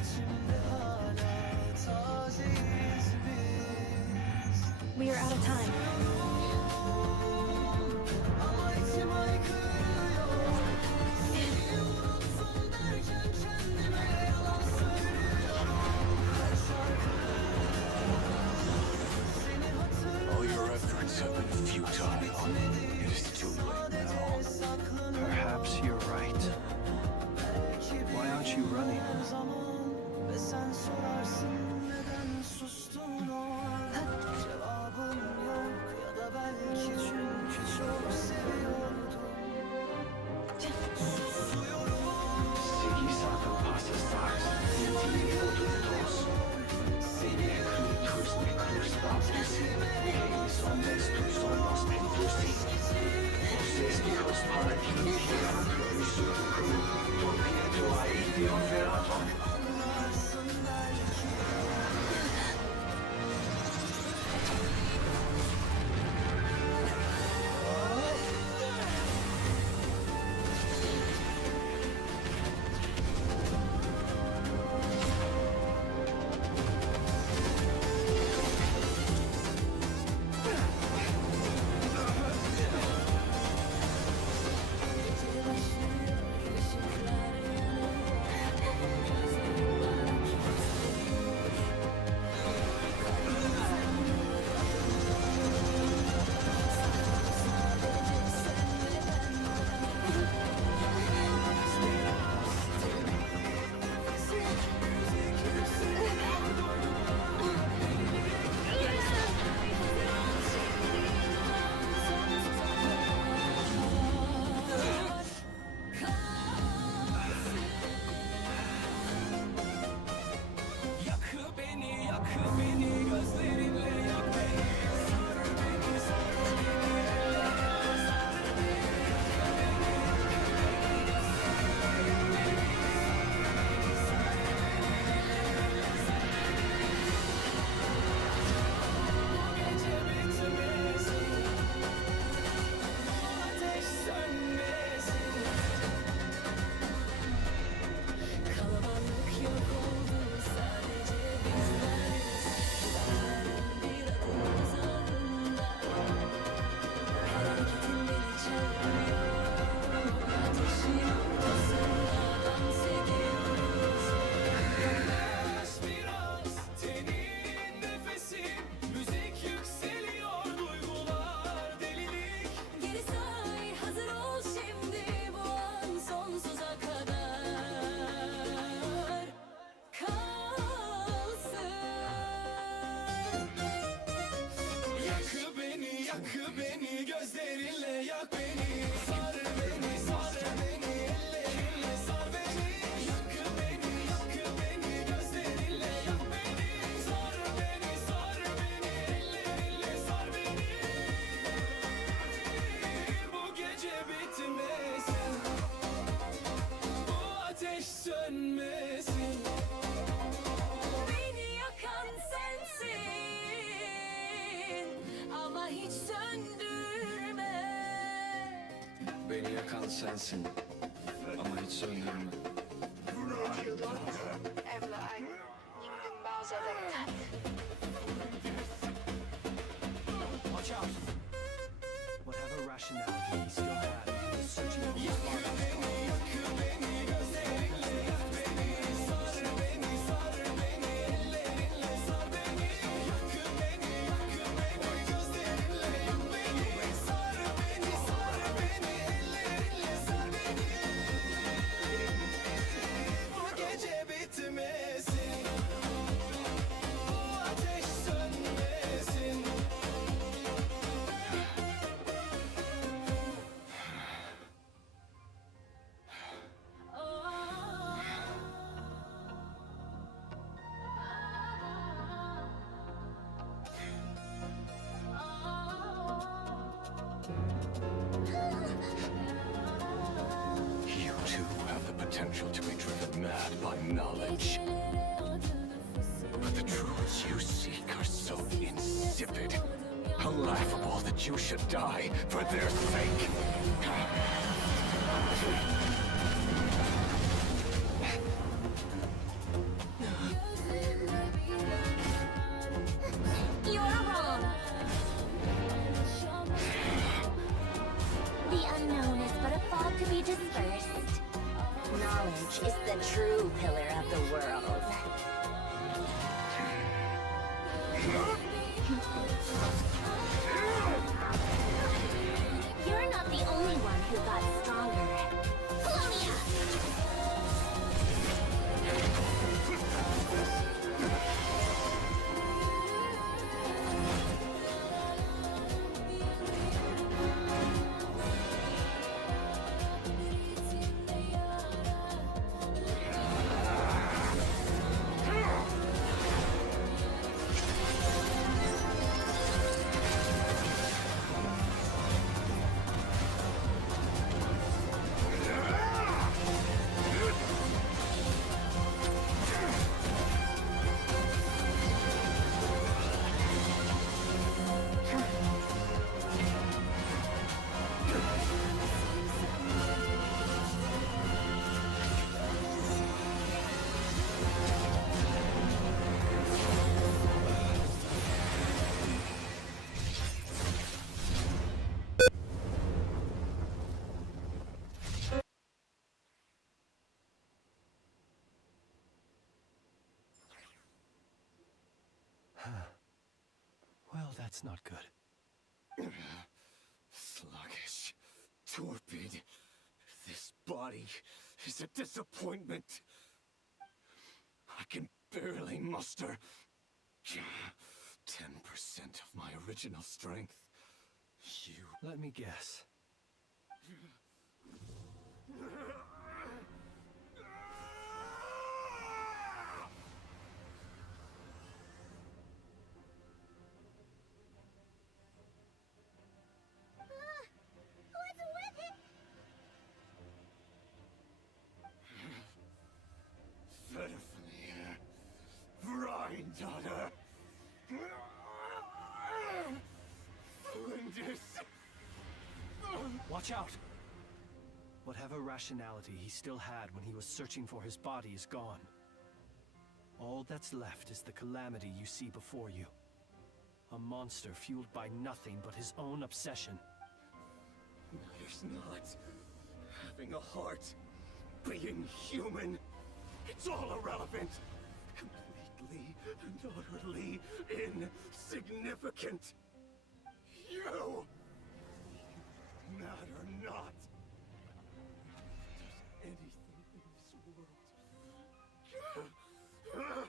içimde hala tazeyiz biz. We are out of time. Ama içim haykırıyor. Seni unuttum derken kendime yalan söylüyorum. Her şarkı seni hatırlatır. All your efforts have been futile. It is too late now. Perhaps you're right. Why aren't you running? Ve sen sorarsın neden sustun orada. Cevabım yok, ya da belki çünkü çok seviyordum. Susuyorum Seguis à ton passage, intimidé autour seni tous mes crus baptisés, et son esprit son hospitosité. Vocês que os paraquedos que arrancam sur le cou, torpedo a idiom veraton. anlarsın belki. Gece başlıyor, ışıklar yanıyor. Beni yakan sensin. Ama hiç söndürme. Watch out! Whatever rationality he still had when he was searching for his body is gone. Bu gece bitmesin. Bu ateş sönmesin. You too have the potential to be driven mad by knowledge. But the truths you seek are so insipid. How laughable that you should die for their sake. You're wrong. The unknown is but a fog to be dispersed. Knowledge is the true pillar of the world. You're not the only one who got stronger. Colonia! Well, that's not good. Sluggish, torpid. This body is a disappointment. I can barely muster 10% of my original strength. You. Let me guess. What's with it? Verfnir. Vrindaughter. Flinders. Watch out! Whatever rationality he still had when he was searching for his body is gone. All that's left is the calamity you see before you. A monster fueled by nothing but his own obsession. Matters not. Having a heart. Being human. It's all irrelevant. Completely and utterly insignificant. You matter not. Does anything in this world.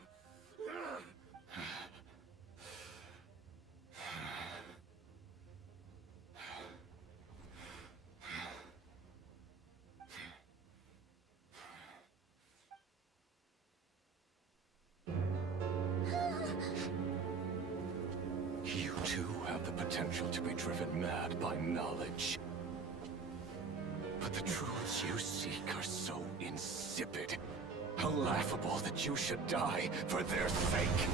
You too have the potential to be driven mad by knowledge. But the truths you seek are so insipid. How laughable that you should die for their sake.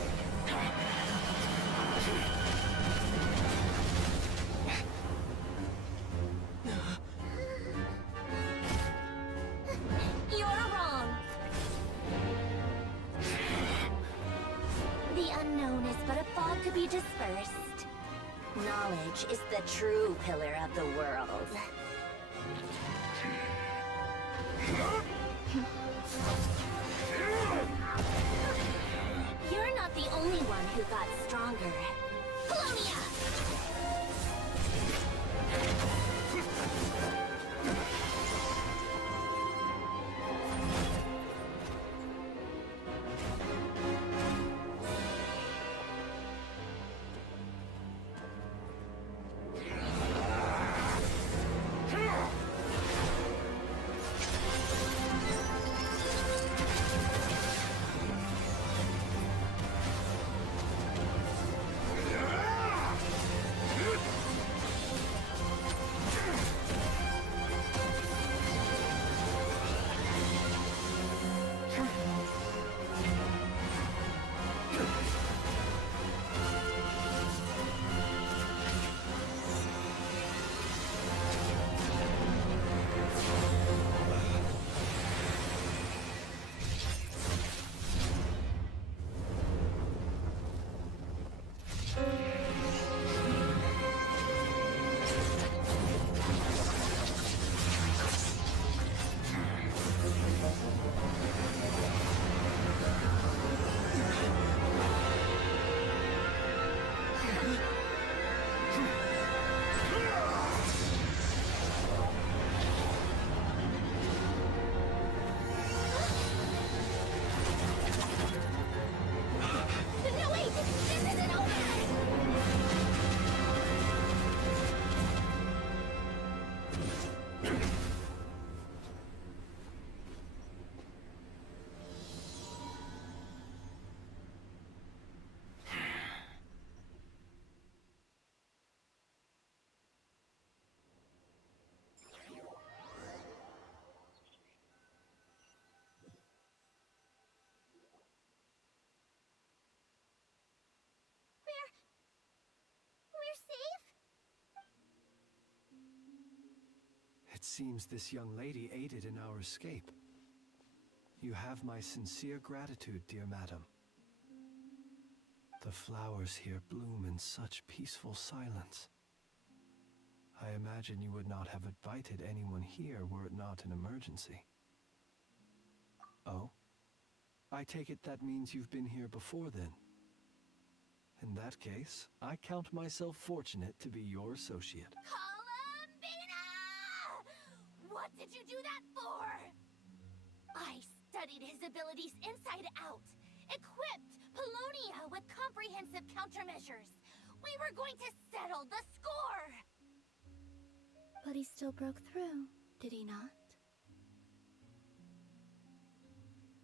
be dispersed. Knowledge is the true pillar of the world. You're not the only one who got stronger. Polonia! No, wait! This isn't over! We're safe? It seems this young lady aided in our escape. You have my sincere gratitude, dear madam. The flowers here bloom in such peaceful silence. I imagine you would not have invited anyone here were it not an emergency. Oh? I take it that means you've been here before then. In that case, I count myself fortunate to be your associate. Columbina! What did you do that for? I studied his abilities inside out, equipped Polonia with comprehensive countermeasures. We were going to settle the score! But he still broke through, did he not?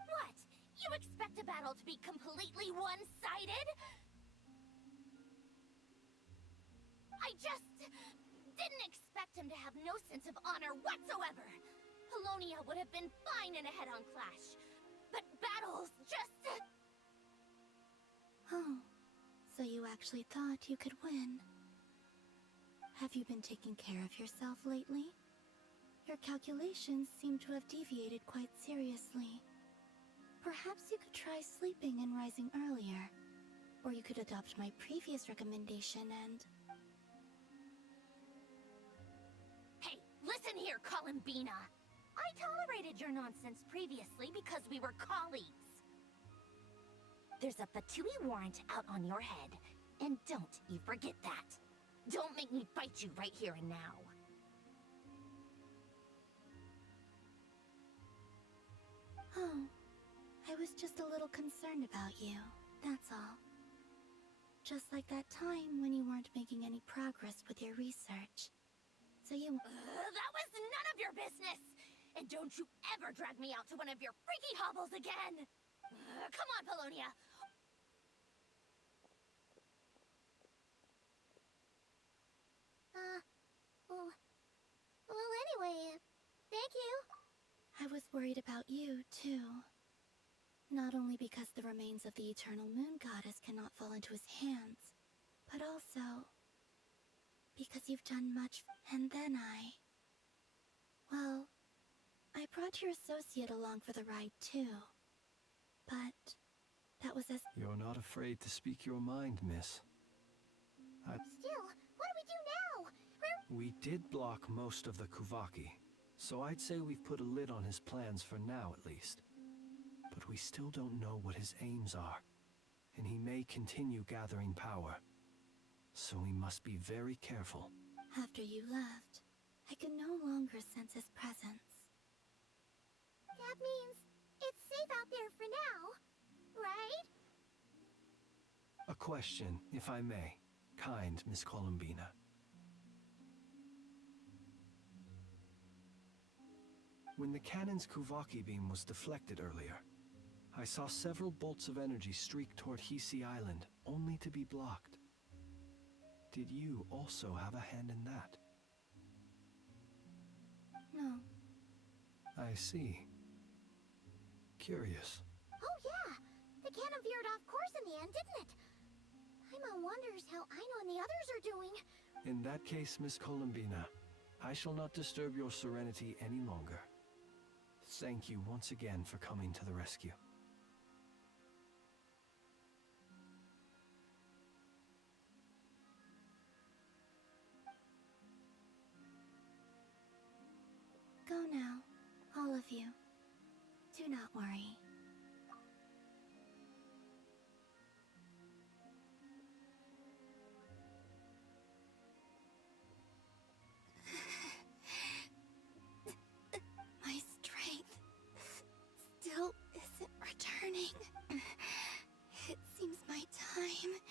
What? You expect a battle to be completely one-sided? I just didn't expect him to have no sense of honor whatsoever. Polonia would have been fine in a head-on clash. But battles just... Oh, so you actually thought you could win. Have you been taking care of yourself lately? Your calculations seem to have deviated quite seriously. Perhaps you could try sleeping and rising earlier. Or you could adopt my previous recommendation and... Hey, listen here, Columbina! I tolerated your nonsense previously because we were colleagues. There's a Fatui warrant out on your head, and don't you forget that. Don't make me fight you right here and now. Oh, I was just a little concerned about you, that's all. Just like that time when you weren't making any progress with your research. So you... That was none of your business! And don't you ever drag me out to one of your freaky hovels again! Come on, Polonia! Well, anyway, thank you. I was worried about you, too. Not only because the remains of the Eternal Moon Goddess cannot fall into his hands, but also because you've done much, and then well, I brought your associate along for the ride, too. But that was as... You're not afraid to speak your mind, miss. Still, what do we do now? We did block most of the Kuvaki, so I'd say we've put a lid on his plans for now at least. But we still don't know what his aims are, and he may continue gathering power. So we must be very careful. After you left, I could no longer sense his presence. That means it's safe out there for now, right? A question, if I may, kind Miss Columbina. When the cannon's Kuvaki beam was deflected earlier, I saw several bolts of energy streak toward Hisi Island, only to be blocked. Did you also have a hand in that? No. I see. Curious. Oh yeah! The cannon veered off course in the end, didn't it? Paimon wonders how Aino and the others are doing. In that case, Miss Columbina, I shall not disturb your serenity any longer. Thank you once again for coming to the rescue. Go now, all of you. Do not worry. My strength still isn't returning. It seems my time is...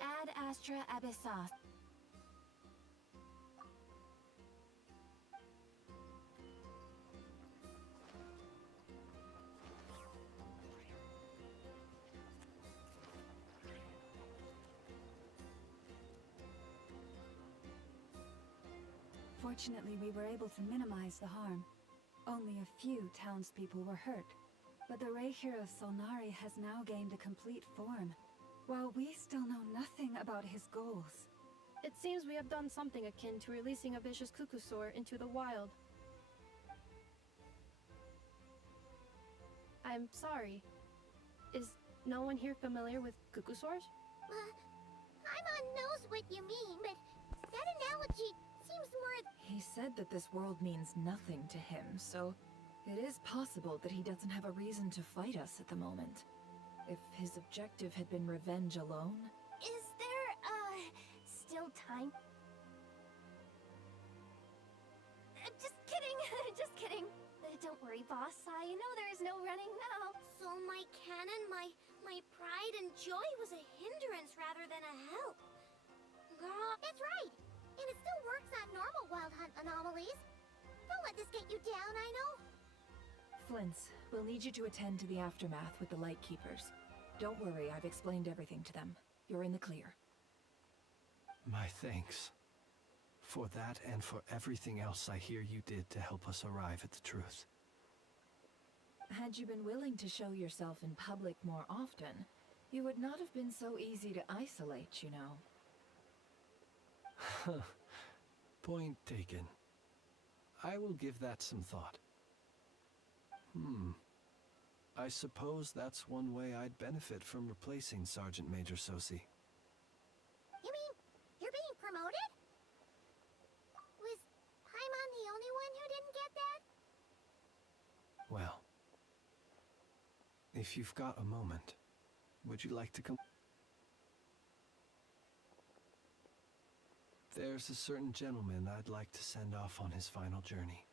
Ad Astra Abyssos. Fortunately, we were able to minimize the harm. Only a few townspeople were hurt. But the Ray hero Solnari has now gained a complete form, while we still know nothing about his goals. It seems we have done something akin to releasing a vicious Kukusaur into the wild. I'm sorry. Is no one here familiar with Kukusaurs? Paimon knows what you mean, but that analogy seems more... He said that this world means nothing to him, so it is possible that he doesn't have a reason to fight us at the moment. If his objective had been revenge alone... Is there, still time? Just kidding, just kidding. Don't worry, boss. I know there's no running now. So my cannon, my pride and joy was a hindrance rather than a help. Girl, that's right. And it still works on normal wild hunt anomalies. Don't let this get you down, I know. Flints, we'll need you to attend to the aftermath with the Lightkeepers. Don't worry, I've explained everything to them. You're in the clear. My thanks. For that and for everything else I hear you did to help us arrive at the truth. Had you been willing to show yourself in public more often, you would not have been so easy to isolate, you know. Point taken. I will give that some thought. I suppose that's one way I'd benefit from replacing Sergeant Major Sosi. You mean you're being promoted? Was Paimon the only one who didn't get that? Well, if you've got a moment, would you like to come? There's a certain gentleman I'd like to send off on his final journey.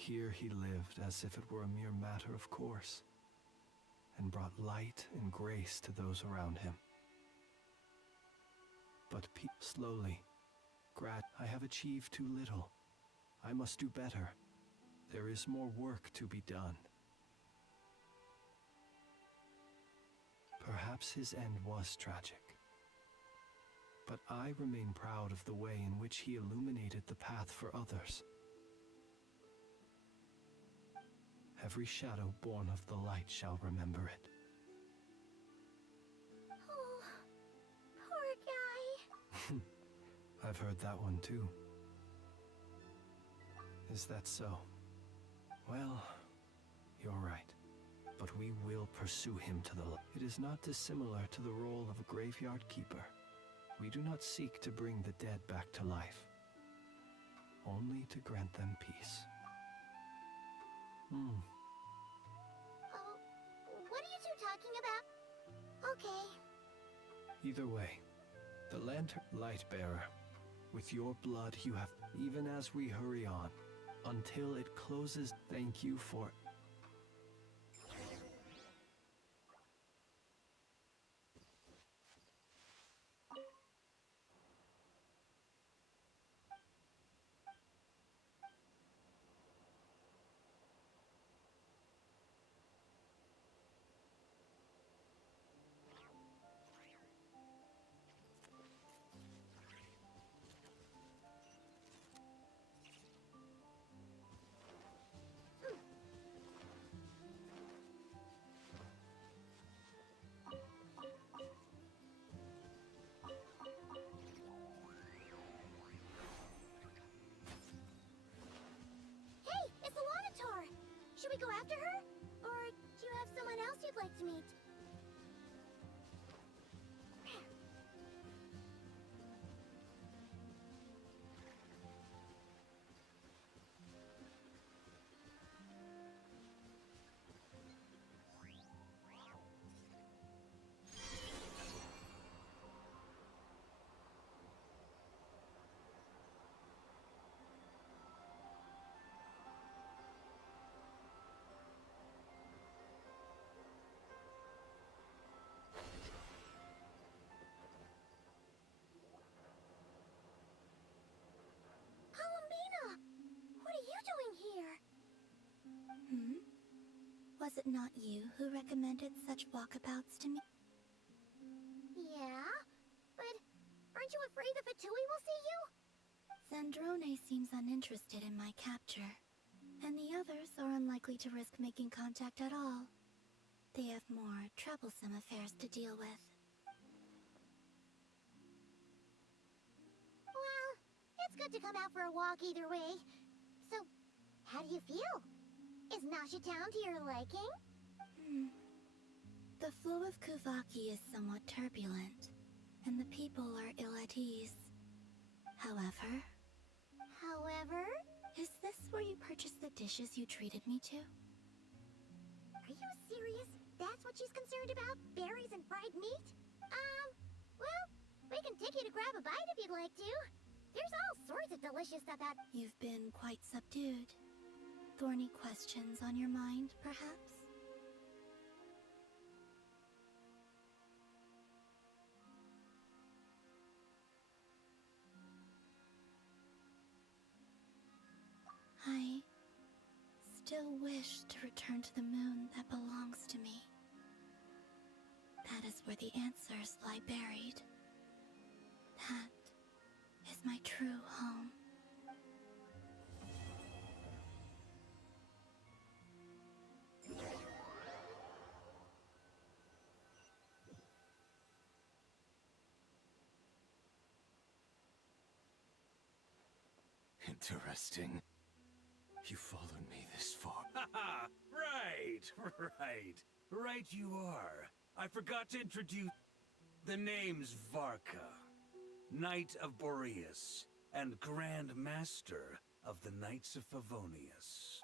Here he lived as if it were a mere matter of course, and brought light and grace to those around him. But slowly, I have achieved too little. I must do better. There is more work to be done. Perhaps his end was tragic, but I remain proud of the way in which he illuminated the path for others. Every shadow born of the light shall remember it. Oh, poor guy. I've heard that one too. Is that so? Well, you're right. But we will pursue him to the light. It is not dissimilar to the role of a graveyard keeper. We do not seek to bring the dead back to life, only to grant them peace. Oh, what are you two talking about? Okay. Either way, the lantern light bearer, with your blood you have, even as we hurry on, until it closes. Thank you for. Should we go after her? Or do you have someone else you'd like to meet? Was it not you who recommended such walkabouts to me? Yeah, but aren't you afraid the Fatui will see you? Zandrone seems uninterested in my capture, and the others are unlikely to risk making contact at all. They have more troublesome affairs to deal with. Well, it's good to come out for a walk either way. So, how do you feel? Is Nasha Town to your liking? The flow of Kuvaki is somewhat turbulent, and the people are ill at ease. However? Is this where you purchased the dishes you treated me to? Are you serious? That's what she's concerned about? Berries and fried meat? Well, we can take you to grab a bite if you'd like to. There's all sorts of delicious stuff out. You've been quite subdued. Thorny questions on your mind, perhaps? I still wish to return to the moon that belongs to me. That is where the answers lie buried. That is my true home. Interesting. You followed me this far. Haha! Right you are. I forgot to introduce... The name's Varka, Knight of Boreas, and Grand Master of the Knights of Favonius.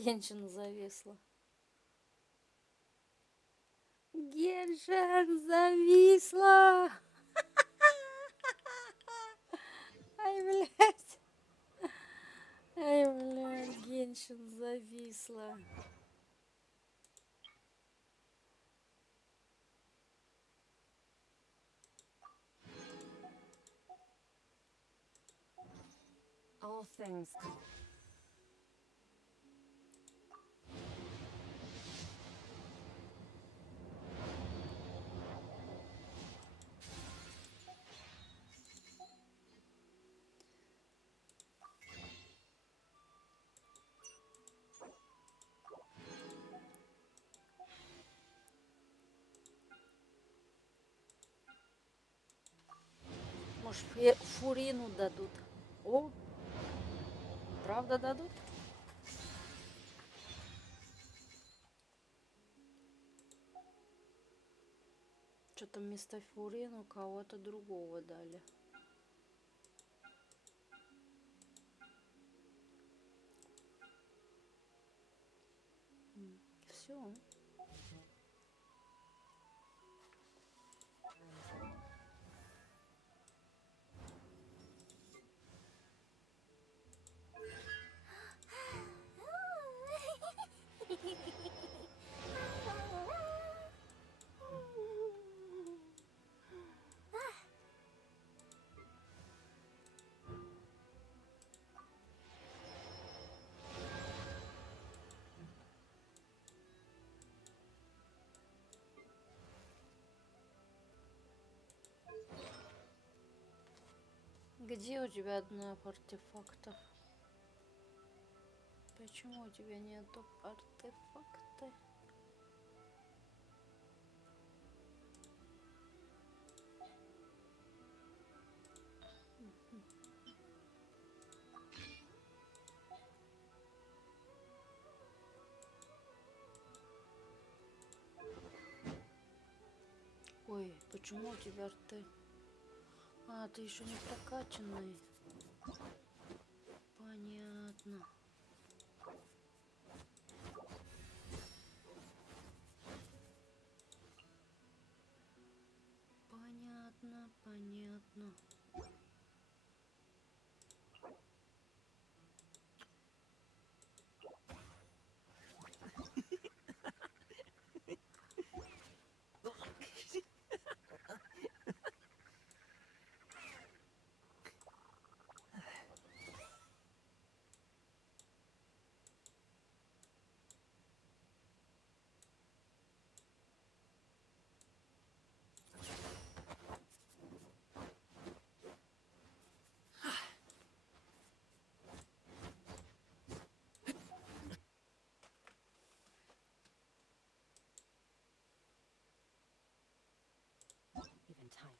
Геншин зависла. Геншин зависла! Ай, блядь. Ай, блядь, Геншин зависла. All things. Может, фурину дадут? О, правда дадут? Что-то вместо фурину кого-то другого дали. Все. Где у тебя одна артефактов? Почему у тебя нету артефакта? Ой, почему у тебя арты? А, ты еще не прокачанный. Понятно. Понятно, понятно. Even time.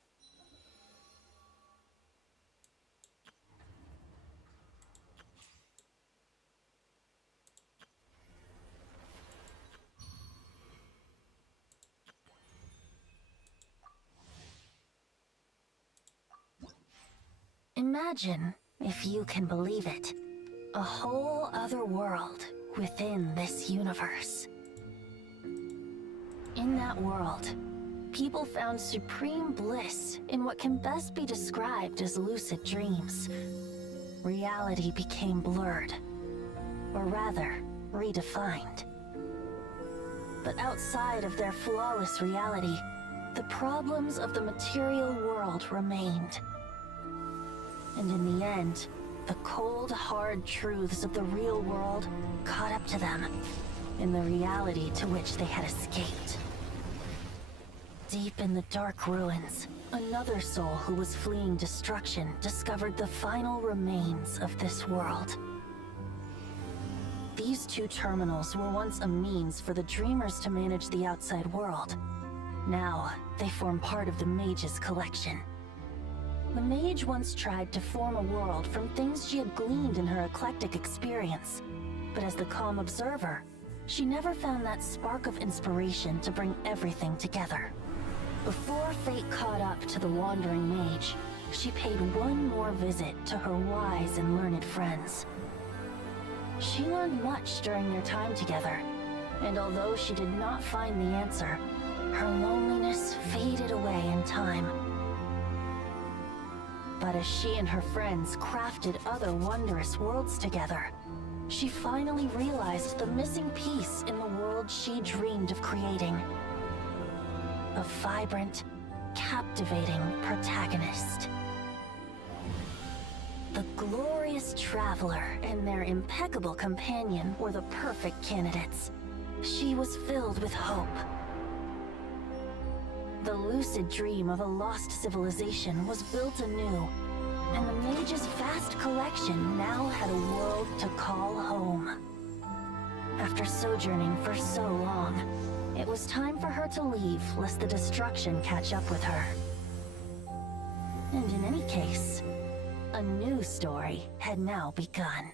Imagine, if you can believe it, a whole other world within this universe. In that world, people found supreme bliss in what can best be described as lucid dreams. Reality became blurred, or rather, redefined. But outside of their flawless reality, the problems of the material world remained. And in the end, the cold, hard truths of the real world caught up to them in the reality to which they had escaped. Deep in the dark ruins, another soul who was fleeing destruction discovered the final remains of this world. These two terminals were once a means for the dreamers to manage the outside world. Now, they form part of the mage's collection. The mage once tried to form a world from things she had gleaned in her eclectic experience. But as the calm observer, she never found that spark of inspiration to bring everything together. Before fate caught up to the wandering mage, she paid one more visit to her wise and learned friends. She learned much during their time together, and although she did not find the answer, her loneliness faded away in time. But as she and her friends crafted other wondrous worlds together, she finally realized the missing piece in the world she dreamed of creating. A vibrant, captivating protagonist. The glorious traveler and their impeccable companion were the perfect candidates. She was filled with hope. The lucid dream of a lost civilization was built anew, and the mage's vast collection now had a world to call home. After sojourning for so long, it was time for her to leave lest the destruction catch up with her. And in any case, a new story had now begun.